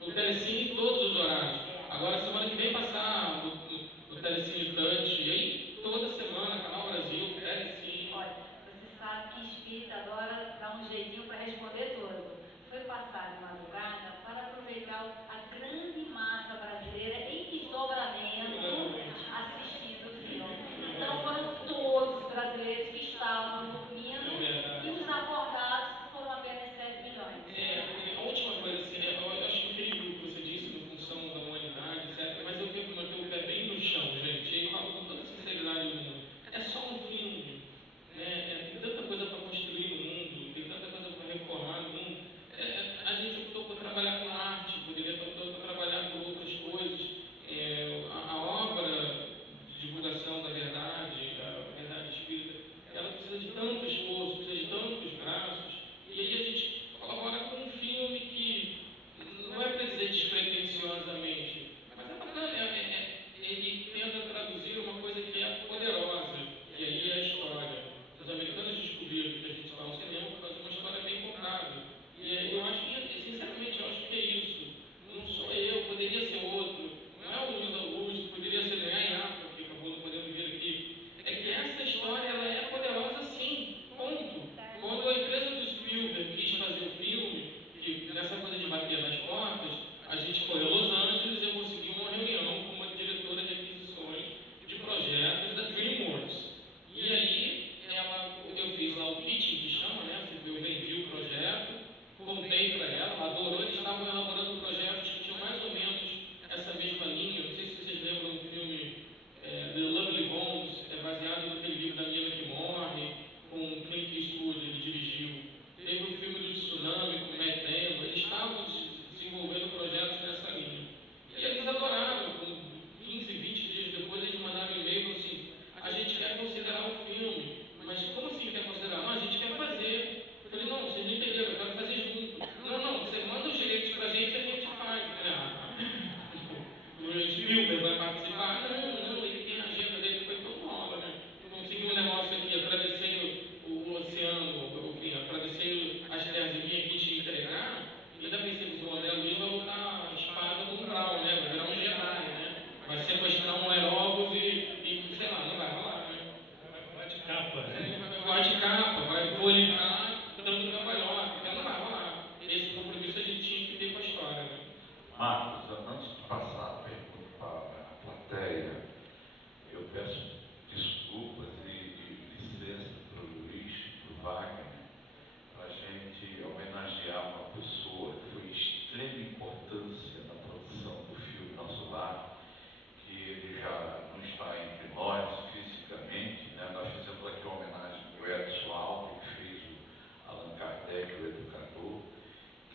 O Telecine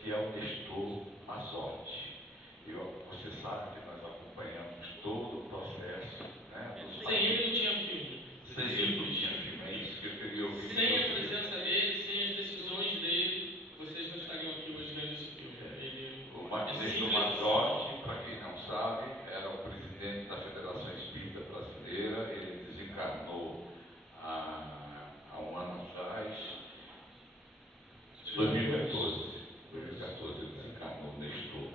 que é o Nestor Mazotti. Você sabe que nós acompanhamos todo o processo, né? Sem ele não tinha filme. Sem ele não tinha filme, é isso que eu queria ouvir. Sem a presença dele, sem as decisões dele, vocês não estariam aqui hoje vendo esse filme. O Nestor Mazotti, para quem não sabe, era o presidente da Federação Espírita Brasileira. Ele desencarnou há um ano atrás, 2014 ele desencarnou o Nestor.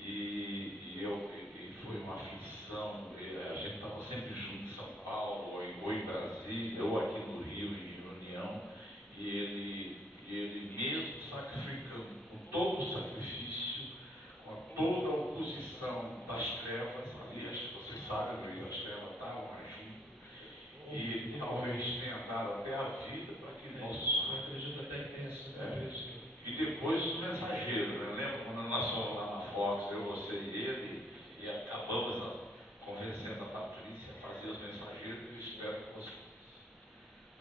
E foi uma aflição. A gente estava sempre junto em São Paulo, ou em Brasília, ou aqui no Rio, em reunião, e ele mesmo sacrificando, com todo o sacrifício, com toda a oposição das trevas, ali, acho que vocês sabem, Luiz, as trevas estavam agindo, e ele talvez tenha dado até a vida para que nós... Eu acredito até que tenha sido isso. E depois o mensageiro, né? Lembra quando nós fomos lá na Fox, eu, você e ele, e acabamos convencendo a Patrícia a fazer os mensageiros. Eu espero que vocês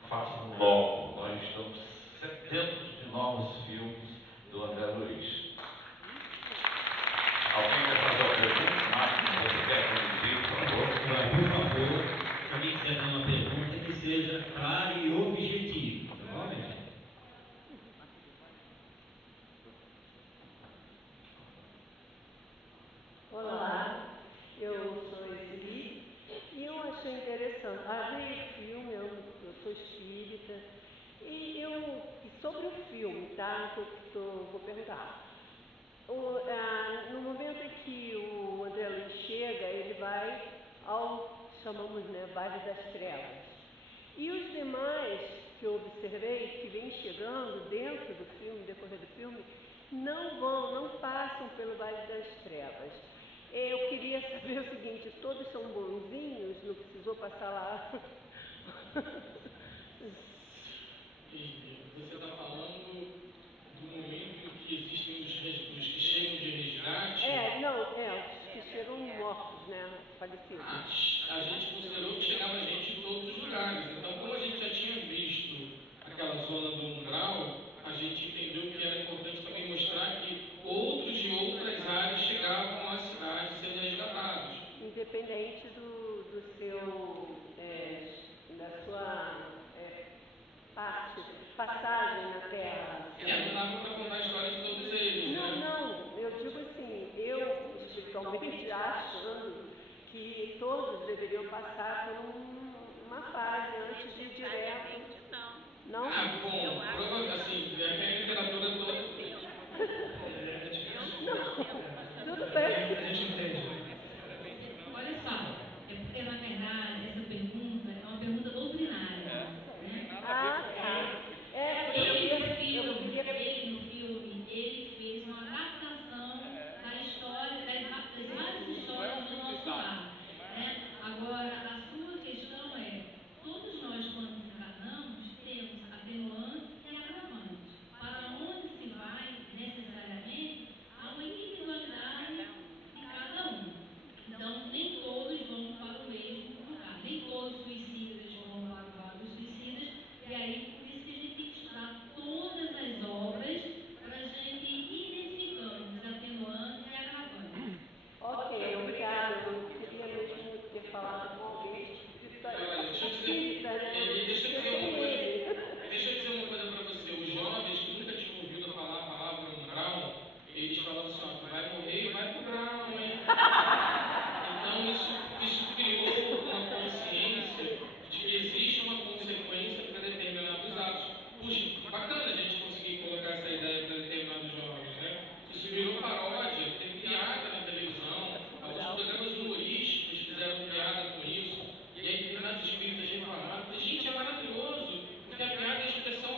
façam logo. Nós estamos sedentos de novos filmes do André Luiz. Alguém quer fazer uma pergunta? Marcos, você quer conduzir, por favor? Por favor, se alguém quiser dar uma pergunta, que seja clara e objetiva. Tá bom, gente? Olá, eu sou Esli e eu achei interessante. Vi o filme, eu sou espírita, e sobre o filme, tá? Vou perguntar. No momento em que o André Luiz chega, ele vai ao, chamamos, né, Vale das Trevas. E os demais que eu observei, que vêm chegando dentro do filme, decorrer do filme, não passam pelo Vale das Trevas. Eu queria saber o seguinte, todos são bonzinhos, não precisou passar lá? Você está falando do momento em que existem os que chegam de resgate? Os que chegam mortos, né, falecidos. A gente considerou que chegava gente em todos os lugares. Então, como a gente já tinha visto aquela zona do umbral, a gente entendeu que era importante também mostrar que outros de outras áreas chegavam à cidade sendo resgatados. Independente do seu, da sua passagem na Terra. Não dava para contar a história de todos eles, né? Não, eu digo assim, eu espiritualmente achando que todos deveriam passar por uma fase antes de ir direto. Não? Bom, assim, a minha literatura toda. Não, tudo bem. A gente entende. Olha só, é porque na verdade essa pergunta é uma pergunta doutrinária. Né? Ele no filme, ele fez uma adaptação da história, das várias histórias do nosso lar. Né? Agora, a sua questão é, todos nós quando encarnamos temos atenuantes e agravantes. Para onde se vai necessariamente, há uma individualidade de cada um. Então, nem todos vão para o mesmo lugar, nem todos os suicidas vão para o lado dos suicidas, e aí por isso que a gente tem que estudar todas as obras para a gente ir identificando os atenuantes e agravantes. Ok, obrigada. Eu queria mesmo ter falado com alguém Deixa eu dizer uma coisa para você. Os jovens que nunca tinham ouvido falar a palavra umbral, eles falavam assim, ó, tu vai morrer e vai pro grau, hein? Então isso criou uma consciência de que existe uma consequência para determinados atos. Puxa, bacana a gente conseguir colocar essa ideia para determinados jovens, né? Isso virou paródia, tem piada na televisão, alguns programas humorísticos fizeram piada com isso, e aí determinados espíritos reclamaram. Gente, é maravilhoso, porque a piada é a expressão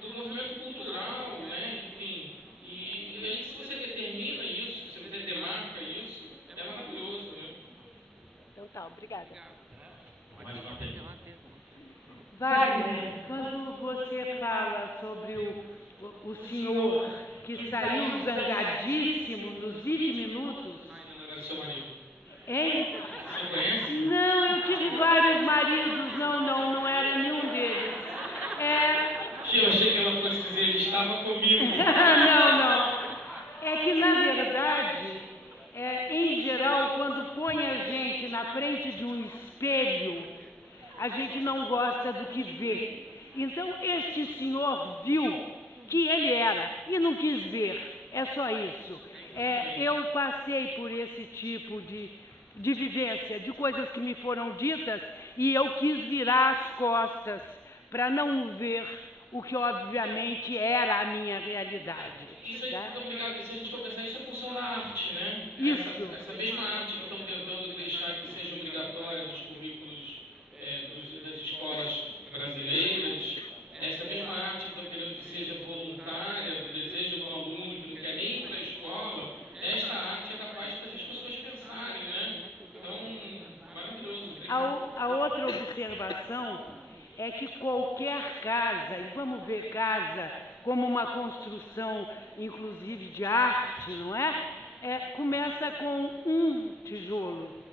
do movimento cultural, né? Enfim, e aí se você determina isso, se você demarca isso, é maravilhoso, né? Então tá, obrigada. Mais uma pergunta. Wagner, quando você fala sobre o senhor que saiu zangadíssimo nos 20 minutos... Não era seu marido. Hein? Você conhece? Não, eu tive vários maridos, não era nenhum deles. Eu achei que ela fosse dizer, ele estava comigo. Não. que, na verdade, em geral, quando põe a gente na frente de um espelho, a gente não gosta do que vê. Então, este senhor viu que ele era e não quis ver. É só isso. Eu passei por esse tipo de vivência, de coisas que me foram ditas, e eu quis virar as costas para não ver o que, obviamente, era a minha realidade. Isso aí, Tá? muito obrigado. Se a gente for pensar, isso é função da arte, né? Isso. Essa mesma arte que estão tentando deixar que seja obrigatória nos currículos das escolas brasileiras, essa mesma arte que estão querendo que seja voluntária, do desejo do aluno, que não quer nem ir para a escola, esta arte é capaz de fazer as pessoas pensarem, né? Então, maravilhoso. A outra observação é que qualquer casa, e vamos ver casa como uma construção, inclusive de arte, não é? Começa com um tijolo.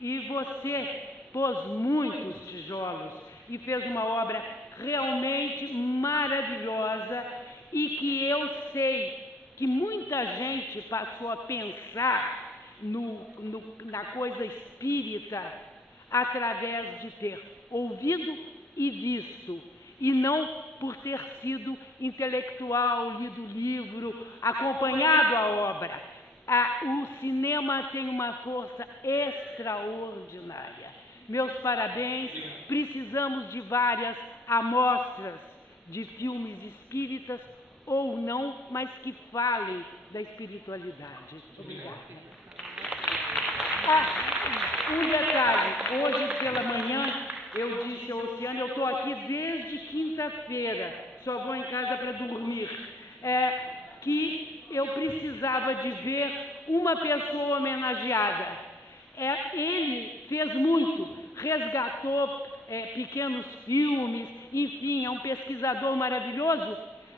E você pôs muitos tijolos e fez uma obra realmente maravilhosa e que eu sei que muita gente passou a pensar na coisa espírita através de ter ouvido e visto, e não por ter sido intelectual, lido livro, acompanhado a obra. O cinema tem uma força extraordinária. Meus parabéns, precisamos de várias amostras de filmes espíritas ou não, mas que falem da espiritualidade. Obrigada. Um detalhe, hoje pela manhã eu disse ao Oceano, eu estou aqui desde quinta-feira, só vou em casa para dormir, que eu precisava de ver uma pessoa homenageada. Ele fez muito, resgatou pequenos filmes, enfim, é um pesquisador maravilhoso,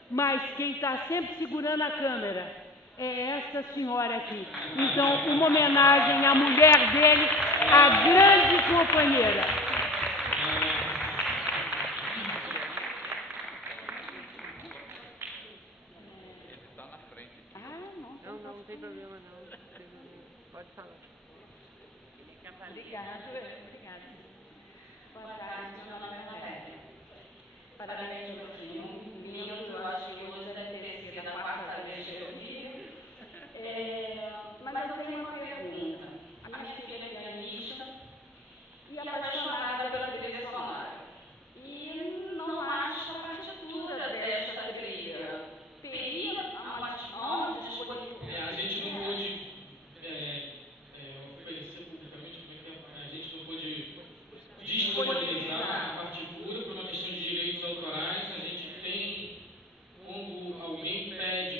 mas quem está sempre segurando a câmera é esta senhora aqui. Então, uma homenagem à mulher dele, a grande companheira. Não tem problema não. Pode falar. Obrigada. Boa tarde, meu nome é Roberta. Parabéns pelo filme. Lindo, eu acho que hoje deve ter sido a quarta vez que eu vi. Mas eu tenho uma pergunta. A minha filha é pianista e apaixonada pela trilha sonora. E não acha a partitura desta trilha. Teria onde disponibilizar? A gente não pôde oferecer publicamente, a gente não pôde disponibilizar a partitura por uma questão de direitos autorais. A gente tem, quando alguém pede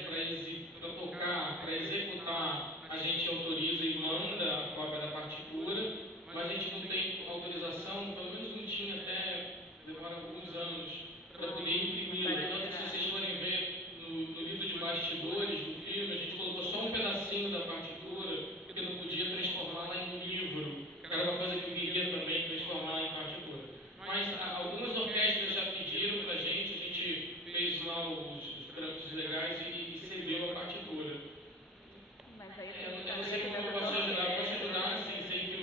para tocar, para executar, a gente autoriza e manda a cópia da partitura, mas a gente não tem autorização, pelo menos não tinha até levar alguns anos, para poder imprimir. Tanto se vocês forem ver no livro de bastidores do filme, a gente colocou só um pedacinho da partitura, porque não podia transformá-la em um livro, que era uma coisa que eu queria também transformar em partitura. Mas algumas orquestras já pediram para a gente fez lá os trâmites legais e cedeu a partitura. Eu não sei como eu posso ajudar, assim, sei que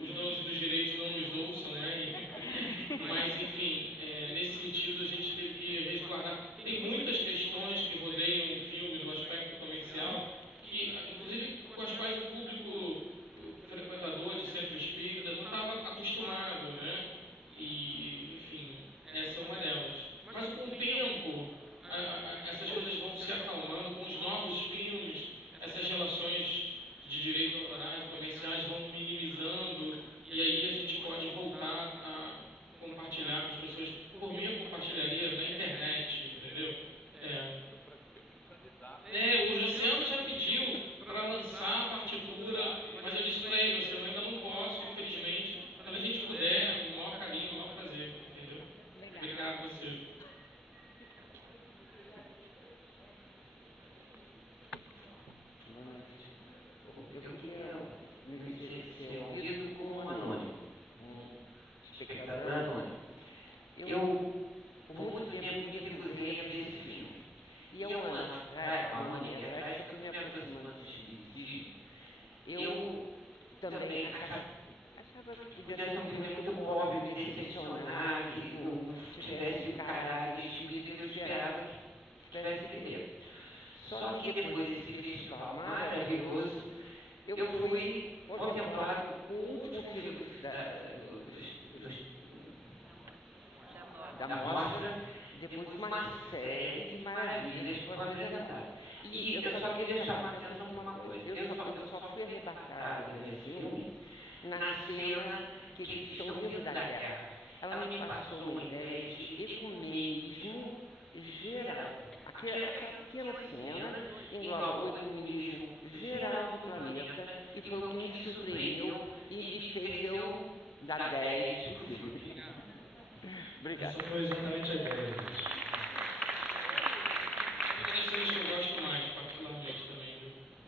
os donos dos direitos não nos ouçam, né? Mas, enfim, nesse sentido a gente teve que resguardar. Tem muitas questões que rodeiam o filme no aspecto comercial, que, inclusive, com as quais o público frequentador de centro espírita não estava acostumado, né? E, enfim, essa é uma delas. Mas, com o tempo, essas coisas vão se acalmando, com os novos filmes, essas relações de direitos autorais comerciais vão minimizando, e aí a gente pode voltar a compartilhar com as pessoas. Por mim, eu compartilharia na internet, entendeu? O Luciano já pediu para lançar a partitura, mas eu disse para ele, Luciano, eu ainda não posso, infelizmente. Quando a gente puder, com o maior carinho, o maior prazer, entendeu? Obrigado a você. Eu queria ser ouvido como um anônimo, um espectador anônimo. Eu, por muito tempo, me recusei a ver esse filme. E há um ano atrás, eu fui me aproximando também achava que podia ser um filme muito óbvio, me decepcionar, que não tivesse o caráter de espírito que eu esperava que tivesse que ter. Só que depois desse festival maravilhoso, eu fui contemplado com o último filme da mostra, depois de uma série de maravilhas que foram apresentadas. E eu só queria chamar a atenção para uma coisa. Eu só fui arrebatada nesse filme na cena que eles estão vindo da guerra. Ela me passou uma ideia de ecumenismo geral. Aquela pequena cena engloba o ecumenismo geral do planeta e foi o que me surpreendeu e me fez eu dar 10 do filme. Obrigado. Essa foi exatamente a ideia. Eu gosto mais, particularmente, também.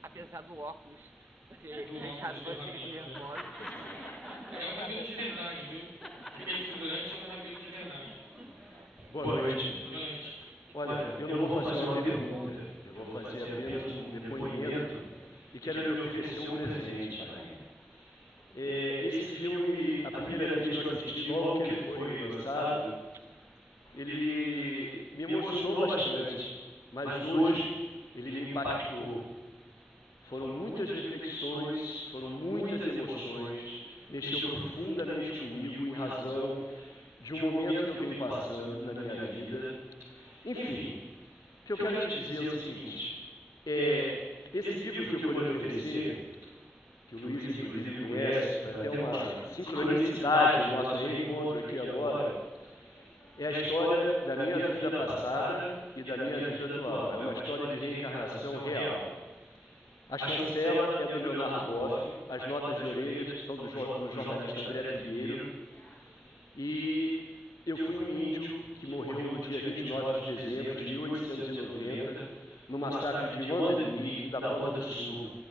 Apesar do óculos, porque deixado você nervoso. É um cabelo de verdade, viu? Aquele figurante é um cabelo de verdade. Boa noite. Boa noite. Olha, eu não vou fazer uma pergunta, eu vou fazer apenas um depoimento e quero lhe oferecer um presente. Esse filme, a primeira vez que eu assisti, logo que ele foi lançado, ele me emocionou bastante, mas hoje ele me impactou. Foram muitas reflexões, foram muitas emoções, mexeu profundamente comigo em razão de um momento que eu venho passando na minha vida. Enfim, o que eu quero te dizer é o seguinte, esse livro que eu vou lhe oferecer, que o Luiz inclusive conhece, para ter uma sincronicidade do nosso reencontro aqui agora, é a história da minha vida passada e da minha vida atual, é uma história de reencarnação real. A chancela é do Leonardo Boff, as notas de orelhas são do jornalista André Pinheiro, e eu fui um índio que morreu no dia 29 de dezembro de 1890, no massacre de Wanderlei, da Banda do Sul.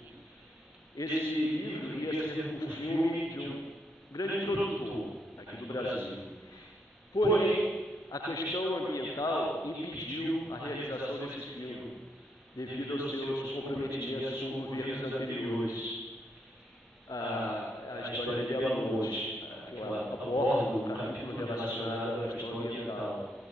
Esse livro iria ser um filme de um grande produtor aqui do Brasil. Porém, a questão ambiental impediu a realização desse filme, devido aos seus comprometimentos com governos anteriores. A história de Belo Monte, eu abordo o capítulo relacionado à questão ambiental.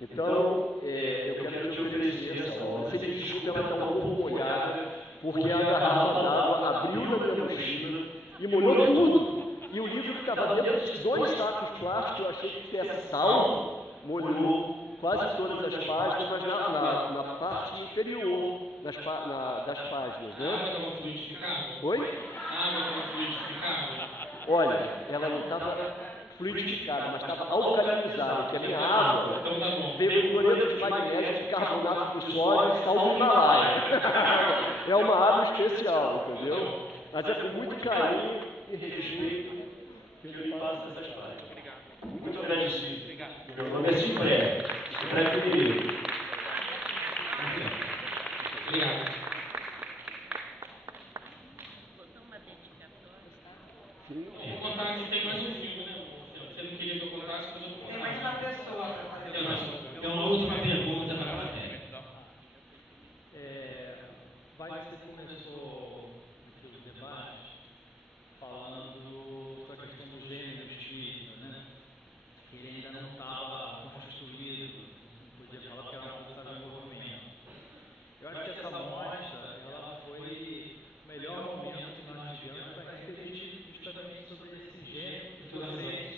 Então, eu quero te oferecer essa obra. Você me desculpe, ela está um pouco molhada, porque a garrafa d'água abriu na minha mochila e molhou tudo. E o livro que estava dentro desses 2 sacos plásticos, eu achei que tivesse salvo, molhou quase todas as páginas, mas na parte inferior das páginas. A água estava fluidificada? Oi? A água estava fluidificada? Olha, ela não estava fluidificada, mas estava alcalinizada, porque a minha água veio com cloreto de magnésio, bicarbonato de sódio e sal do Himalaia. É uma água especial, entendeu? Mas é com muito carinho e respeito que eu lhe passo essas páginas. Muito agradecido. Meu nome é Cipré Figueiredo. Obrigado. Eu vou contar que tem mais um filme, né? Você não queria que eu contasse, mas eu vou contar. Tem mais uma pessoa para fazer. Tem mais uma. Então, uma última pergunta para a plateia. Você começou o debate falando sobre a questão do gênero espírita, né? Que ele ainda não estava constituído, não podia falar que era uma coisa em movimento. Eu acho que essa mostra, ela foi o melhor momento que nós tivemos para refletir justamente sobre esse gênero que vocês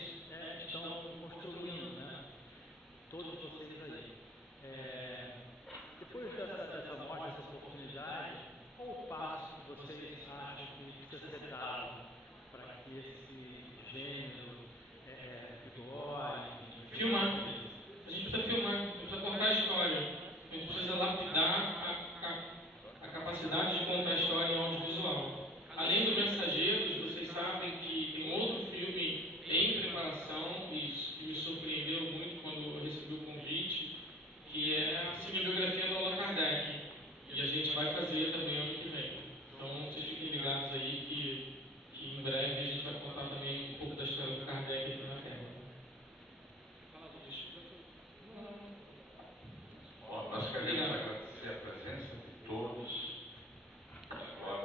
estão construindo, né? Todos vocês aí. Depois dessa mostra, dessa oportunidade, qual o passo que vocês acham que precisa ser dado para que esse gênero vigore? Filmar. A gente precisa filmar, a gente precisa contar a história. A gente precisa lapidar a capacidade de contar a história em audiovisual. Além do Mensageiros, vocês sabem que tem outro filme em preparação e que me surpreendeu muito quando eu recebi o convite, que é a cinebiografia do Allan Kardec. E a gente vai fazer também ano que vem. Então, vocês fiquem ligados aí que em breve a gente vai contar também um pouco da história do Kardec aqui na Terra. Bom, nós queremos agradecer a presença de todos. Agora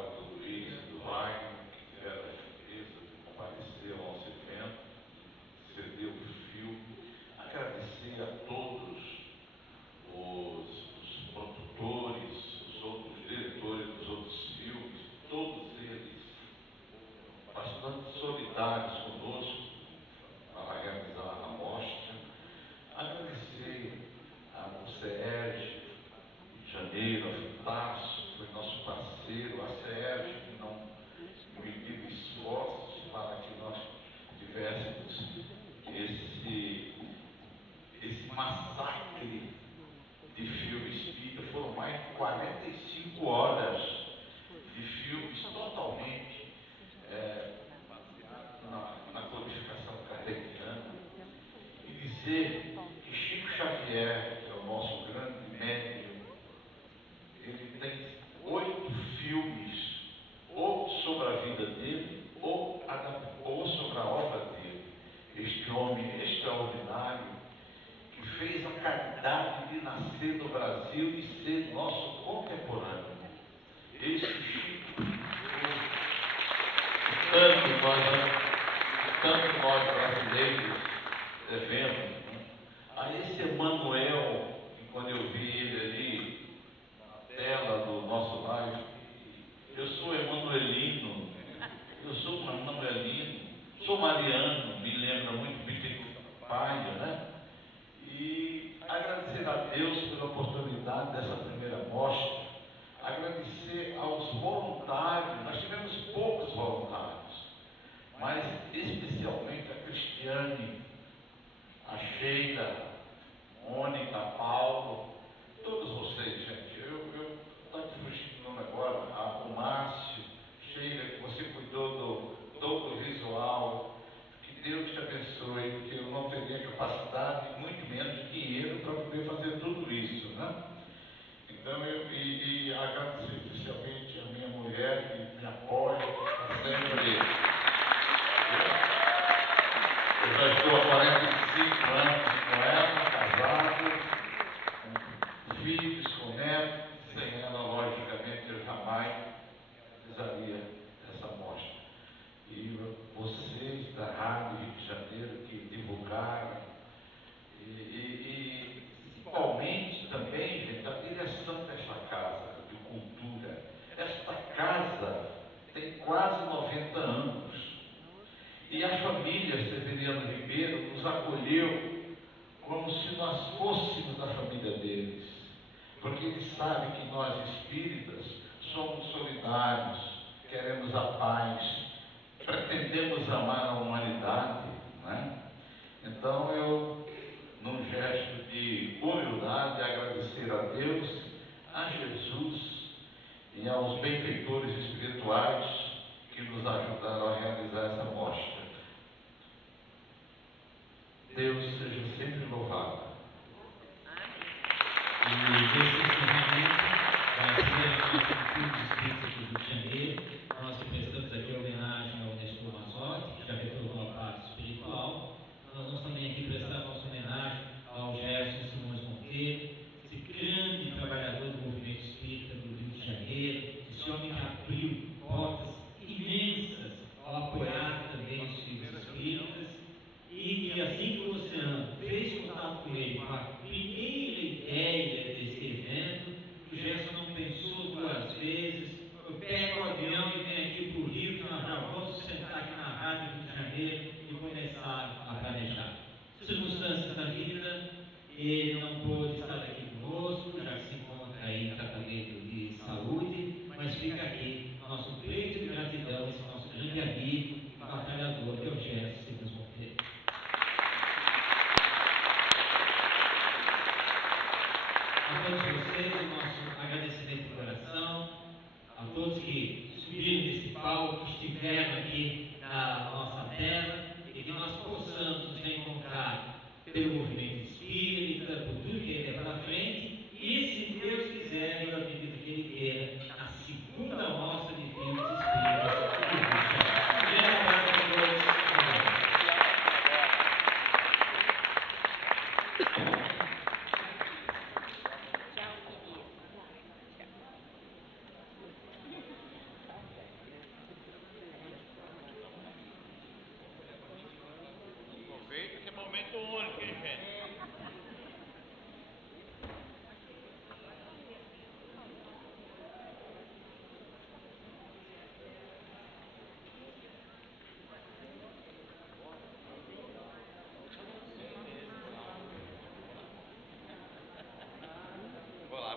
Janeiro, a Tasso, foi nosso parceiro, a Sérgio, que não mediu esforços para que nós tivéssemos esse massacre de filme espírita. Foram mais de 45 horas de filmes totalmente na codificação kardeciana. E dizer que Chico Xavier, que é o nosso grande médium, ele tem 8 filmes, ou sobre a vida dele, ou sobre a obra dele. Este homem extraordinário, que fez a caridade de nascer no Brasil e ser nosso contemporâneo. Esse Chico, tanto nós brasileiros devemos, né? A esse Emanuel, que quando eu vi ele ali na tela do nosso live, eu sou emanuelino, sou mariano, me lembra muito Pico Paia, né? E agradecer a Deus pela oportunidade dessa primeira mostra, agradecer aos voluntários. Nós tivemos poucos voluntários, mas especialmente a Cristiane, a Sheila, Mônica, Paulo, todos vocês, gente. Eu estou fugindo do nome agora, o Márcio, Sheila, que você cuidou do visual. Que Deus te abençoe, porque eu não teria capacidade, muito menos dinheiro, para poder fazer tudo isso, né? Então, e agradecer especialmente a minha mulher, que me apoia, está sempre. Eu já estou há 45 anos com ela, casado, com filhos, com netos. Sem ela, logicamente, eu jamais realizaria essa mostra. E vocês da Rádio Rio de Janeiro que divulgaram, e principalmente também, gente, a direção desta casa de cultura. Esta casa tem quase 90 anos. E a família Severiano Ribeiro nos acolheu como se nós fôssemos da família deles. Porque eles sabem que nós espíritas somos solidários, queremos a paz, pretendemos amar a humanidade, né? Então eu, num gesto de humildade, agradecer a Deus, a Jesus e aos benfeitores espirituais que nos ajudaram a realizar essa mostra. Deus seja sempre louvado. E nesse encerramento da primeira mostra de filmes espíritas do Rio de Janeiro, nós prestamos aqui a homenagem ao Nestor Mazzotti, que já retornou à parte espiritual. Nós vamos também aqui prestar a nossa homenagem ao Gerson Simões Monteiro, esse grande trabalhador do movimento espírita do Rio de Janeiro, esse homem que abriu portas imensas ao apoiar também os filhos espíritas, e que assim que o Oceano fez contato com ele com a primeira ideia desse evento, o Gerson não pensou 2 vezes. Eu pego o avião e venho aqui para o Rio, que nós já vamos sentar aqui na Rádio Rio de Janeiro e começar a planejar. Circunstâncias da vida, ele não pôde estar aqui conosco, já que se encontra aí em tratamento de saúde, mas fica aqui nosso pleito de gratidão, esse nosso grande amigo e batalhador, que é o Gerson Simões Monteiro. A todos vocês, o nosso agradecimento de coração, a todos que subiram nesse palco, que estiveram aqui na nossa tela, e que nós possamos nos reencontrar pelo movimento espírita, por tudo que ele é pela frente, e, se Deus quiser, na medida que ele queira, a segunda mostra de filmes espíritas do Rio de Janeiro. Grande abraço a todos.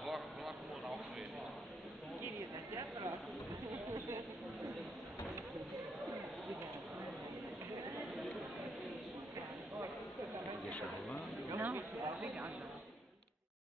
bloco moral com ele. Querida, até a próxima. Obrigada.